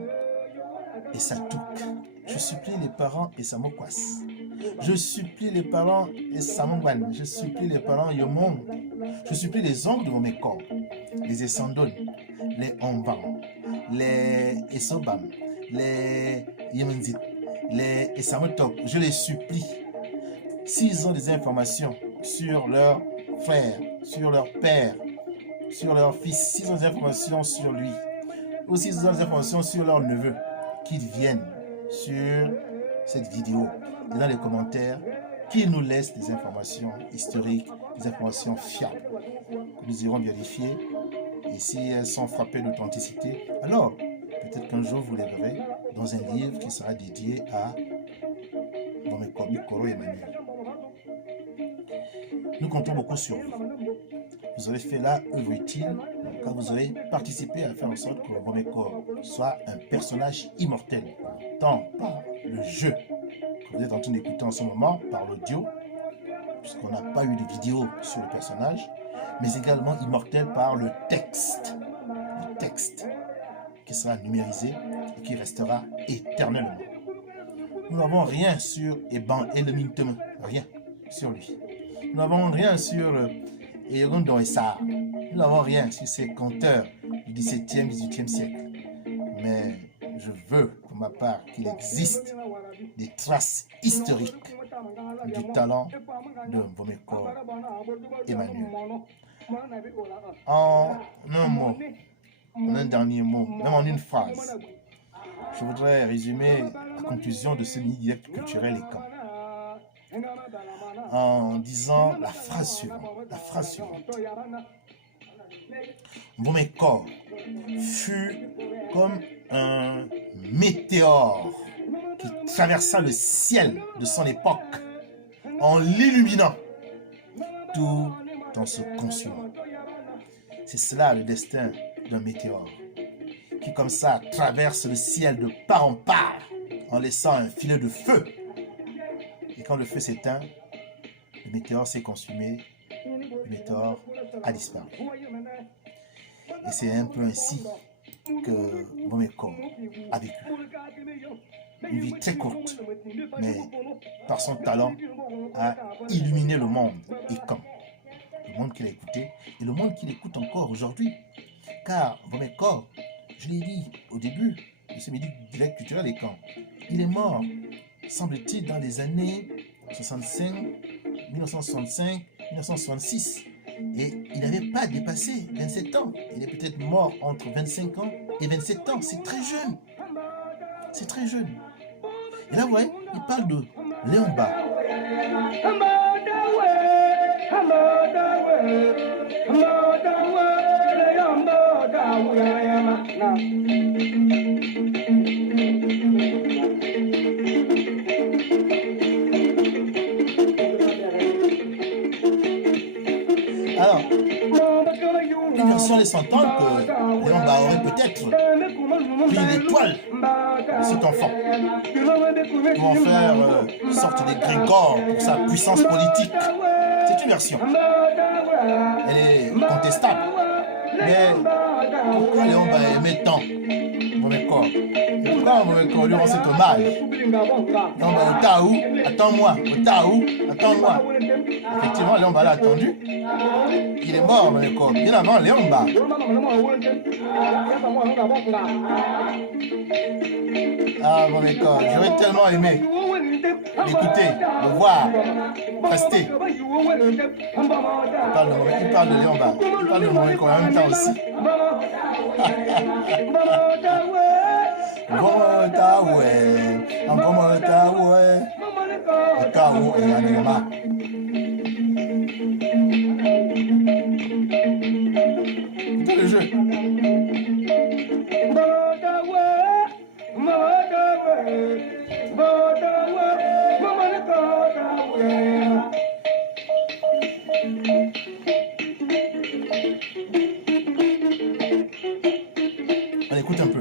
et Satouk, je supplie les parents et Samokwas, je supplie les parents et Samongwan, je supplie les parents Yomong, je supplie les oncles de Mbomeko, les Essandon, les Omban, les Esobam, les Yemenzit, les Esamotok, je les supplie, s'ils ont des informations sur leurs frères, sur leur père, sur leur fils, s'ils ont des informations sur lui, ou s'ils ont des informations sur leur neveu, qu'ils viennent sur cette vidéo et dans les commentaires, qu'ils nous laissent des informations historiques, des informations fiables, que nous irons vérifier. Et si elles sont frappées d'authenticité, alors peut-être qu'un jour vous les verrez dans un livre qui sera dédié à Mbomeko Bikoro Emmanuel. Nous comptons beaucoup sur vous. vous aurez fait là œuvre utile quand vous aurez participé à faire en sorte que Mbomeko soit un personnage immortel, tant par le jeu que vous êtes en train d'écouter en ce moment, par l'audio, puisqu'on n'a pas eu de vidéo sur le personnage, mais également immortel par le texte qui sera numérisé et qui restera éternellement. Nous n'avons rien sur Eban Elemintum, rien sur lui. Nous n'avons rien sur Erundo Essa. Nous n'avons rien sur ces conteurs du XVIIe, XVIIIe siècle. Mais je veux, pour ma part, qu'il existe des traces historiques du talent de Mbomeko Emmanuel. En un mot, en un dernier mot, même en une phrase, je voudrais résumer la conclusion de ce mini-direct culturel et camp en disant la phrase suivante. Mbomeko fut comme un météore qui traversa le ciel de son époque en l'illuminant tout en se consumant. C'est cela le destin d'un météore qui comme ça traverse le ciel de part en part en laissant un filet de feu. Et quand le feu s'éteint, le météore s'est consumé, le météore a disparu. Et c'est un peu ainsi que Mbomeko a vécu. Une vie très courte, mais par son talent a illuminé le monde et quand le monde qu'il a écouté et le monde qu'il écoute encore aujourd'hui. Car Mbomeko, je l'ai dit au début de ce midi direct culturel et quand il est mort, semble-t-il, dans les années 1965, 1966. Et il n'avait pas dépassé 27 ans. Il est peut-être mort entre 25 ans et 27 ans. C'est très jeune. C'est très jeune. Et là, vous voyez, il parle de Léomba. Alors, une version laisse entendre que Léomba aurait peut-être pris l'étoile de cet enfant pour en faire une sorte de Grégor pour sa puissance politique. C'est une version. Elle est contestable. Mais pourquoi Léomba aimait tant Mbomeko? Et pourquoi Mbomeko lui rend cet hommage? Léomba, Otaou, attends-moi. Otaou, attends-moi. Effectivement, Léomba l'a attendu. Il est mort, Mbomeko, bien avant Léomba. Ah, Mbomeko, j'aurais tellement aimé l'écouter, le voir, rester. Il parle de Léomba. Il parle de Mbomeko en même temps aussi. C'est le jeu. On écoute un peu.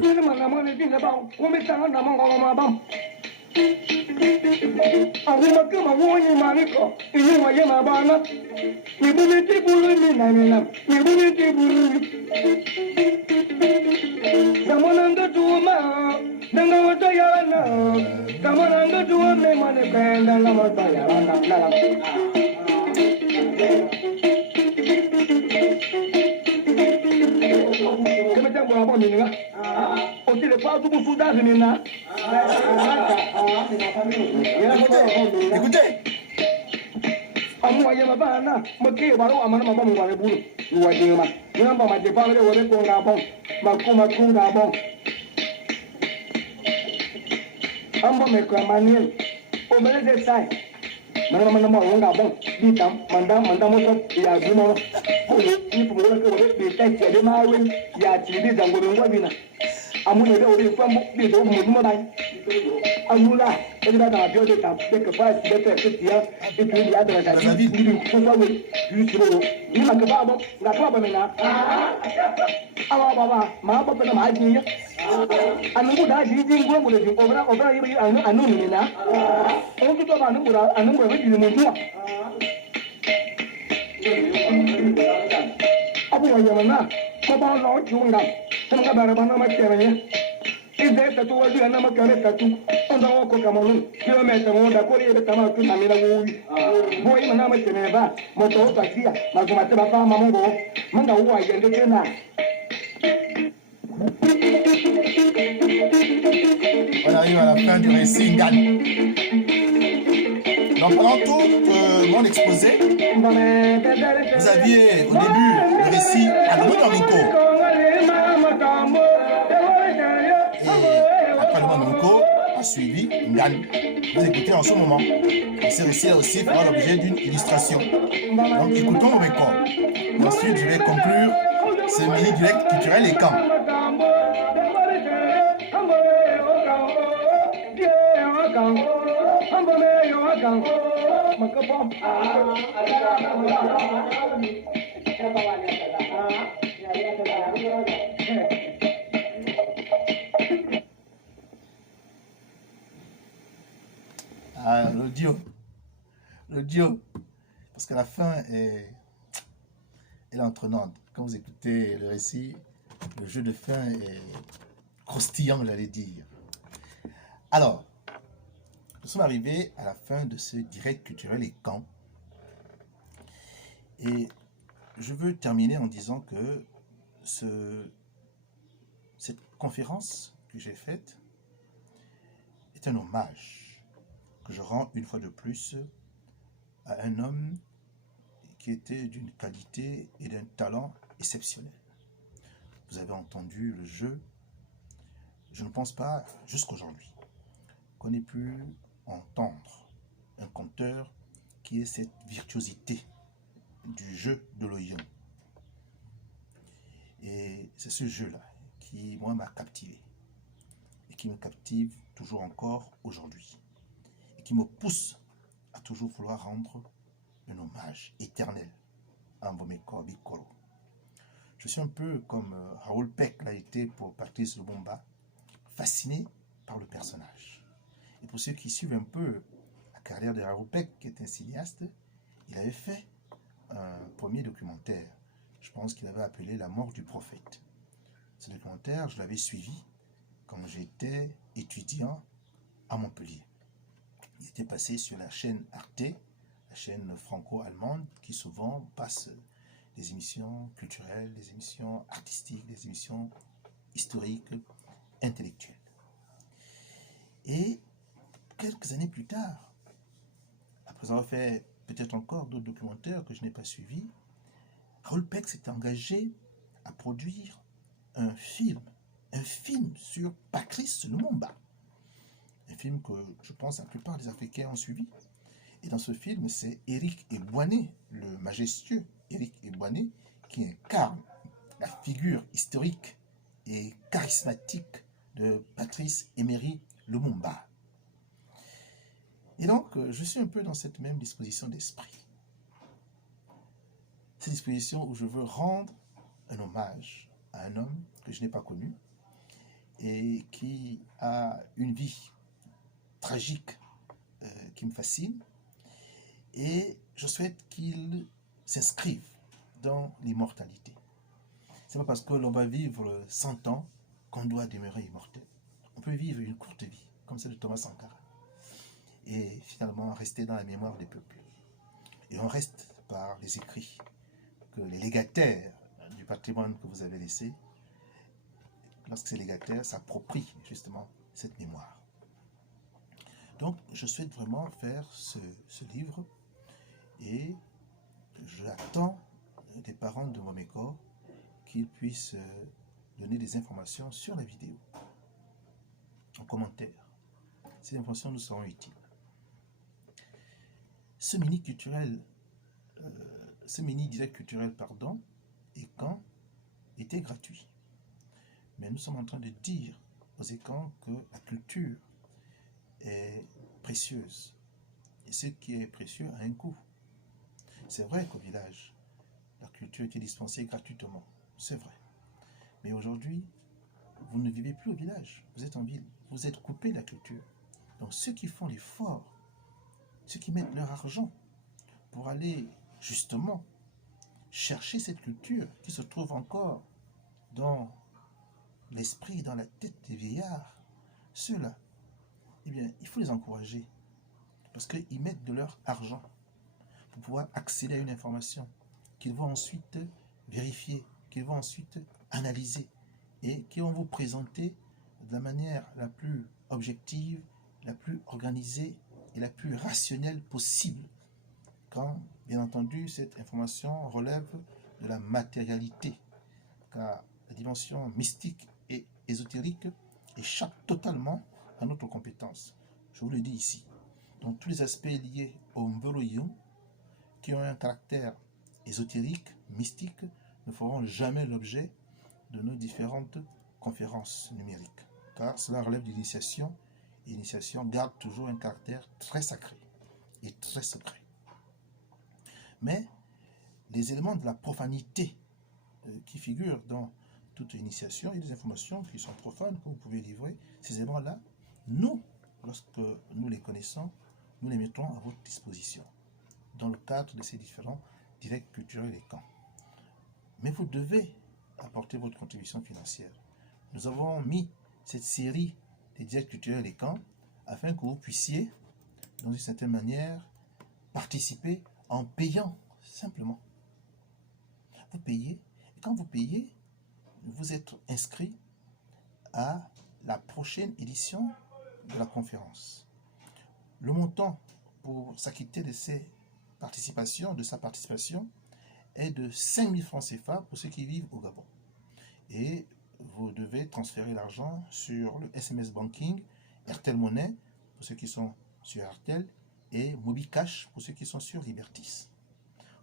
Écoutez. Amula, et là dans la bio de ta quelque part, tu peux faire ce qu'il y a, et puis il y a de la vie, tu vas oui, juste le il m'a pas bon, la toi ben là. Ah baba, ma papa na ma ji. Anu da ji ji ngwa mo le ji obra yi anu ni na. O tu to ba anu ba ji mo tu. Abu wa ya na, ko ba lo ju nga. Tan ka ba na ma kere ne. Ize tatu wa ji na ma kere tatu. Onda wo ko kamalun. Kilomita mo da ko ri be tama tu na mi na wo. Boy na ma kere ba, mo to ta kia, ma ko ma te ba pa ma mo go. Manga wo ya de na. On arrive à la fin du récit Ngan. Donc pendant tout mon exposé, vous aviez au début le récit Alomino. Et après Alomino a suivi Ngan. Vous écoutez en ce moment. Et ce récit aussi fera l'objet d'une illustration. Donc écoutons Omeko. Ensuite je vais conclure ce mini direct culturel et camp. Ah, l'audio, parce que la fin est entraînante. Quand vous écoutez le récit, le jeu de fin est croustillant, j'allais dire. Alors, nous sommes arrivés à la fin de ce direct culturel et camp. Et je veux terminer en disant que cette conférence que j'ai faite est un hommage que je rends une fois de plus à un homme qui était d'une qualité et d'un talent exceptionnel. Vous avez entendu le jeu. Je ne pense pas, jusqu'aujourd'hui, qu'on ait pu entendre un conteur qui ait cette virtuosité du jeu de l'oignon. Et c'est ce jeu-là qui, moi, m'a captivé et qui me captive toujours encore aujourd'hui et qui me pousse à toujours vouloir rendre un hommage éternel à Mbomeko Bikoro. Je suis un peu comme Raoul Peck l'a été pour Patrice Lumumba, fasciné par le personnage. Et pour ceux qui suivent un peu la carrière de Raoul Peck, qui est un cinéaste, il avait fait un premier documentaire. Je pense qu'il avait appelé La mort du prophète. Ce documentaire, je l'avais suivi quand j'étais étudiant à Montpellier. Il était passé sur la chaîne Arte, la chaîne franco-allemande, qui souvent passe des émissions culturelles, des émissions artistiques, des émissions historiques, intellectuelles. Et quelques années plus tard, après avoir fait peut-être encore d'autres documentaires que je n'ai pas suivis, Raoul Peck s'est engagé à produire un film sur Patrice Lumumba. Un film que je pense la plupart des Africains ont suivi. Et dans ce film, c'est Éric Eboiné, le majestueux Éric Eboiné, qui incarne la figure historique et charismatique de Patrice Emery Lumumba. Et donc, je suis un peu dans cette même disposition d'esprit. Cette disposition où je veux rendre un hommage à un homme que je n'ai pas connu et qui a une vie tragique qui me fascine. Et je souhaite qu'il s'inscrive dans l'immortalité. Ce n'est pas parce que l'on va vivre 100 ans qu'on doit demeurer immortel. On peut vivre une courte vie, comme celle de Thomas Sankara, et finalement rester dans la mémoire des peuples. Et on reste par les écrits que les légataires du patrimoine que vous avez laissé, lorsque ces légataires s'approprient justement cette mémoire. Donc, je souhaite vraiment faire ce livre et j'attends des parents de Mbomeko qu'ils puissent donner des informations sur la vidéo, en commentaire. Ces informations nous seront utiles. Ce mini direct culturel, et quand était gratuit. Mais nous sommes en train de dire aux écrans que la culture est précieuse. Et ce qui est précieux a un coût. C'est vrai qu'au village, la culture était dispensée gratuitement. C'est vrai. Mais aujourd'hui, vous ne vivez plus au village. Vous êtes en ville. Vous êtes coupé de la culture. Donc ceux qui font l'effort, ceux qui mettent leur argent pour aller justement chercher cette culture qui se trouve encore dans l'esprit, dans la tête des vieillards, ceux-là, eh bien, il faut les encourager parce qu'ils mettent de leur argent pour pouvoir accéder à une information qu'ils vont ensuite vérifier, qu'ils vont ensuite analyser et qui vont vous présenter de la manière la plus objective, la plus organisée et la plus rationnelle possible quand, bien entendu, cette information relève de la matérialité, car la dimension mystique et ésotérique échappe totalement à notre compétence. Je vous le dis ici. Donc tous les aspects liés au Mvelo-Yung, qui ont un caractère ésotérique, mystique, ne feront jamais l'objet de nos différentes conférences numériques, car cela relève de l'initiation, et l'initiation garde toujours un caractère très sacré et très secret. Mais les éléments de la profanité qui figurent dans toute initiation et des informations qui sont profanes que vous pouvez livrer, ces éléments-là, nous, lorsque nous les connaissons, nous les mettons à votre disposition dans le cadre de ces différents directs culturels et camps. Mais vous devez apporter votre contribution financière. Nous avons mis cette série des directs culturels et camps afin que vous puissiez, dans une certaine manière, participer en payant simplement. Vous payez, et quand vous payez, vous êtes inscrit à la prochaine édition de la conférence. Le montant pour s'acquitter de sa participation, est de 5 000 francs CFA pour ceux qui vivent au Gabon. Et vous devez transférer l'argent sur le SMS Banking, Airtel Money pour ceux qui sont sur Airtel et MobiCash pour ceux qui sont sur Libertis.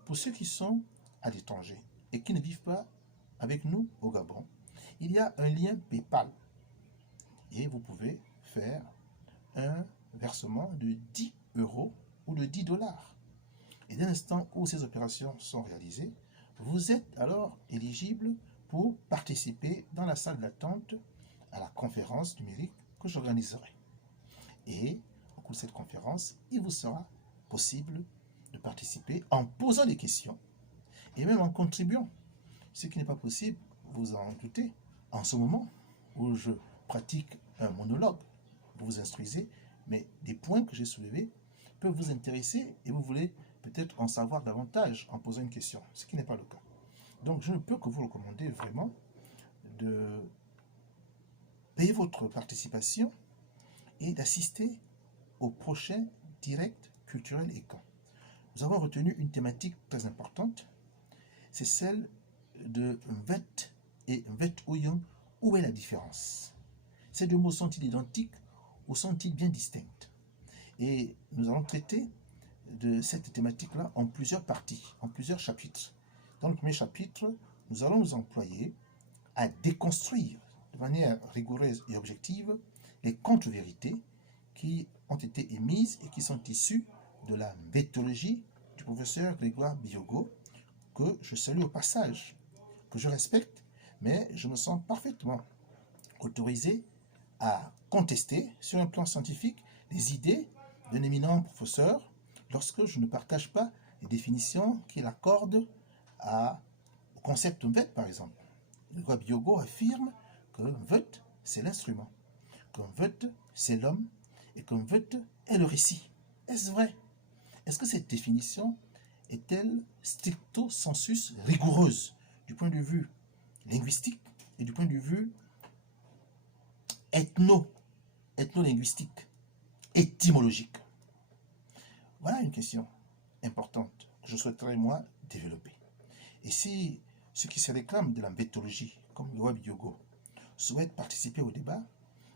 Pour ceux qui sont à l'étranger et qui ne vivent pas avec nous au Gabon, il y a un lien PayPal et vous pouvez faire un versement de 10 € ou de 10 $. Et dès l'instant où ces opérations sont réalisées, vous êtes alors éligible pour participer dans la salle d'attente à la conférence numérique que j'organiserai. Et au cours de cette conférence, il vous sera possible de participer en posant des questions et même en contribuant. Ce qui n'est pas possible, vous en doutez, en ce moment où je pratique un monologue, vous vous instruisez, mais des points que j'ai soulevés peuvent vous intéresser et vous voulez peut-être en savoir davantage en posant une question, ce qui n'est pas le cas. Donc je ne peux que vous recommander vraiment de payer votre participation et d'assister au prochain direct culturel et camp. Nous avons retenu une thématique très importante, c'est celle de Mvet et Mvet-Ouyong. Où est la différence? Ces deux mots sont-ils identiques ou sont-ils bien distincts? Et nous allons traiter de cette thématique-là en plusieurs parties, en plusieurs chapitres. Dans le premier chapitre, nous allons nous employer à déconstruire de manière rigoureuse et objective les contre-vérités qui ont été émises et qui sont issues de la méthodologie du professeur Grégoire Biogo, que je salue au passage, que je respecte, mais je me sens parfaitement autorisé à contester sur un plan scientifique les idées d'un éminent professeur lorsque je ne partage pas les définitions qu'il accorde au concept Mvet, par exemple. Grégoire Biogo affirme que Mvet, c'est l'instrument, que Mvet, c'est l'homme, et que Mvet est le récit. Est-ce vrai? Est-ce que cette définition est-elle stricto sensus rigoureuse du point de vue linguistique et du point de vue ethno-linguistique, étymologique? Voilà une question importante que je souhaiterais, moi, développer. Et si ceux qui se réclament de la méthodologie, comme Grégoire Biogo, souhaitent participer au débat,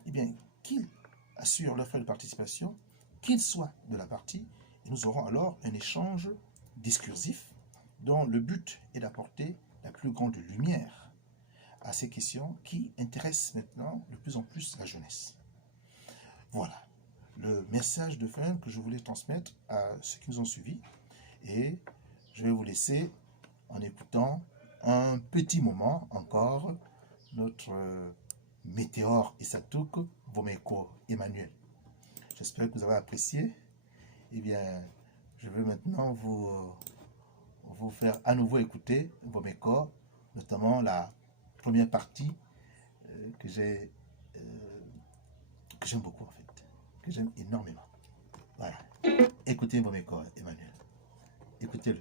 eh bien, qu'ils assurent leur frais de participation, qu'ils soient de la partie, et nous aurons alors un échange discursif dont le but est d'apporter la plus grande lumière à ces questions qui intéressent maintenant de plus en plus la jeunesse. Voilà. le message de fin que je voulais transmettre à ceux qui nous ont suivis. Et je vais vous laisser en écoutant un petit moment encore notre météore Isatouk Vomeko Emmanuel. J'espère que vous avez apprécié. Eh bien, je vais maintenant vous faire à nouveau écouter Vomeko, notamment la première partie que j'aime beaucoup en fait, que j'aime énormément. Voilà. Écoutez Vomeko Emmanuel. Écoutez-le.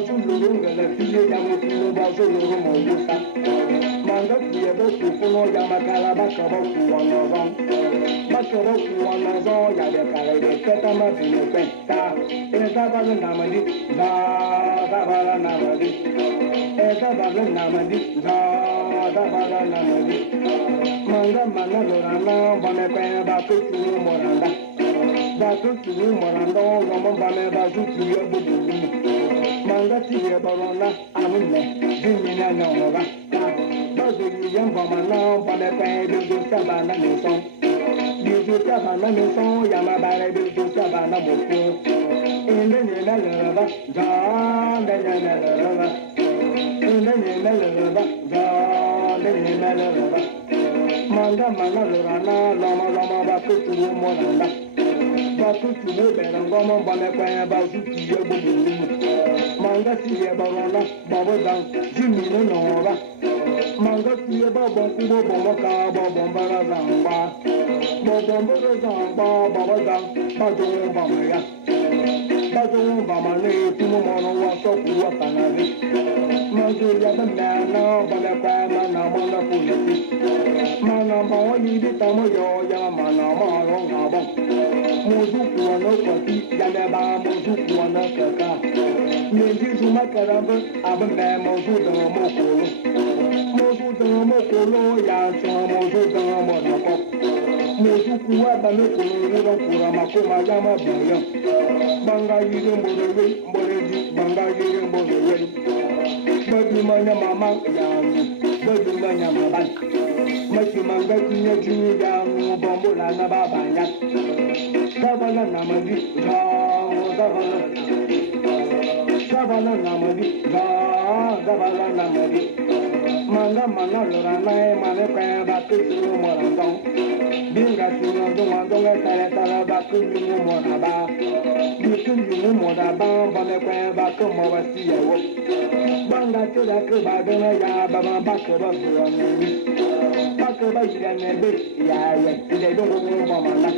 Basu lulu ngala fiye yamu filo basu lulu mongusa. Manga fiye boku funo yamakala bakaba kuwanozon. Bakaba kuwanozon yabe kare de keta ma fino penta. Eza balu namadi da bala namadi. Eza balu namadi da bala namadi. Manga mana lorana bame kwe baku tulu moranda. Baku tulu moranda yomo bame basu tulu budu. Manga tiye barona amune dimina nyoba. Bazu yamba mana bame kwe bizu sabana meson. Bizu sabana meson yama bare bizu sabana moko. Inde nyena leraba da nyena leraba. Inde nyena leraba da nyena leraba. Manga mana lorana lama baku tulu moranda. Baku tulu berangomo bame kwe bazu tiye budu. Manga tiye barona babo dang jimino nova. Manga tiye babo kubo bomo ka babo mbara zamba. Babo mbara zamba babo dang bado mbamaya. Bado mbamane tumo mono waso kuwa kanave. Mazu ya banana bane kwa mana mona kuleti. Mana mawa yidi tamo yo ya mana maro ngabo. Mozu kuwa no kwati ya ba mozu kuwa no kaka. Menji zuma karamba abanda mozu da mokolo. Mozu da mokolo ya so mozu da monako. Mozu kuwa da mokolo wura kura makoma ya mabaya. Banga yiri mborewe mboreji banga yiri mborewe. Babi manya mama ya babi manya mama. Machi manga kinya jini ya bombola na babanya. Sabana namadi sabana. Sabala namadi, zabala namadi. Manga mana lorana mane kaya baku suru morandong. Binga suru donga tare baku suru moraba. Biku suru moraba bane kaya baku mawasi yawo. Banga tura ke bagana ya baba baku baku anemi. Baku baku anemi ya ide dongo mbamana.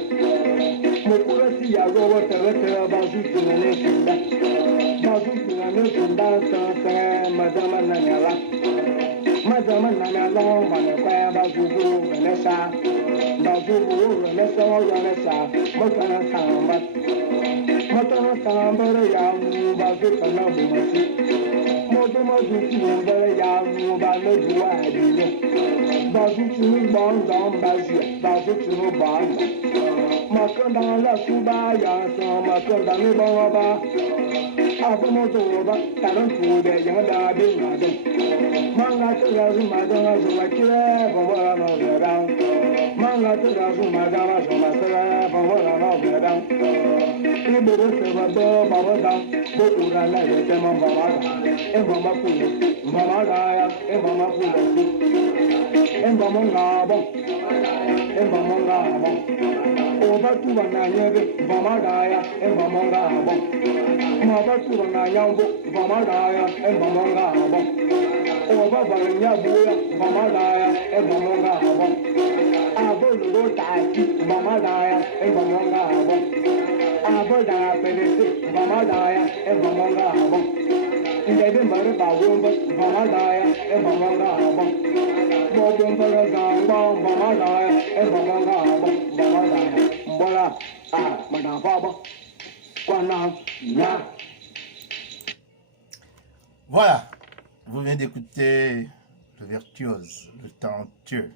Mukura si ya robo tere basu suru nesinda. Basu suru nesinda sa madama nanyala. Madama nanyala mane kwa bazugu renesa. Bazugu renesa. Motana samba. Motana samba ya bazu kana bumasi. Motama zuku ya bazu adiye. Bazu tunu banga bazu tunu banga. Makanda la suba ya sa makanda ni baba. Abomo toba tarantu de yada binado. Manga tura zuma kire bawara no vera. Manga tura zuma sera bawara no vera. Ibere se bado bawada bokura la de mama. E mama kulu. Mama ya e mama kulu. E mama ngabo. E mama ngabo. Oba tuwa na nyebe mama ya e mama ngabo. Maba tuwa na yambo mama ya e mama ngabo. Oba barnya buya mama ya e mama ngabo. Abo lo taiki mama ya e mama ngabo. Abo da pelete mama ya e mama ngabo. Ndebe mare ba womba mama ya e mama ngabo. Bobo mbara zamba mama ya e mama ngabo. Mama ya mbola madame baba. Voilà, vous venez d'écouter le virtuose, le talentueux,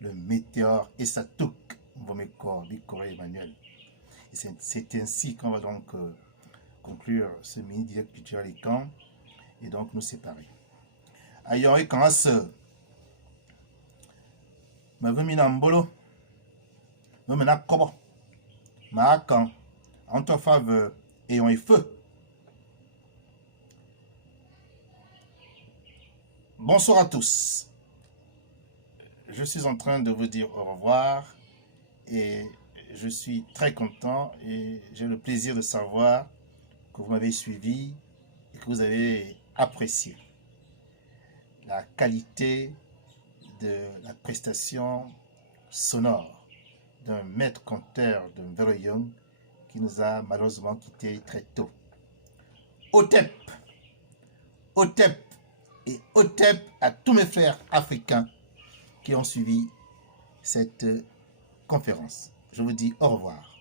le météore et sa touque, Mbomeko Bikore Emmanuel. Et c'est ainsi qu'on va donc conclure ce mini direct culturel et camp et donc nous séparer. Ailleurs et quand ce ma vemina mbolo, vemina kobo, ma quand en ta faveur ayant et feu. Bonsoir à tous. Je suis en train de vous dire au revoir et je suis très content et j'ai le plaisir de savoir que vous m'avez suivi et que vous avez apprécié la qualité de la prestation sonore d'un maître conteur de Mveroyong qui nous a malheureusement quittés très tôt. Otep, Otep et Otep à tous mes frères africains qui ont suivi cette conférence. Je vous dis au revoir.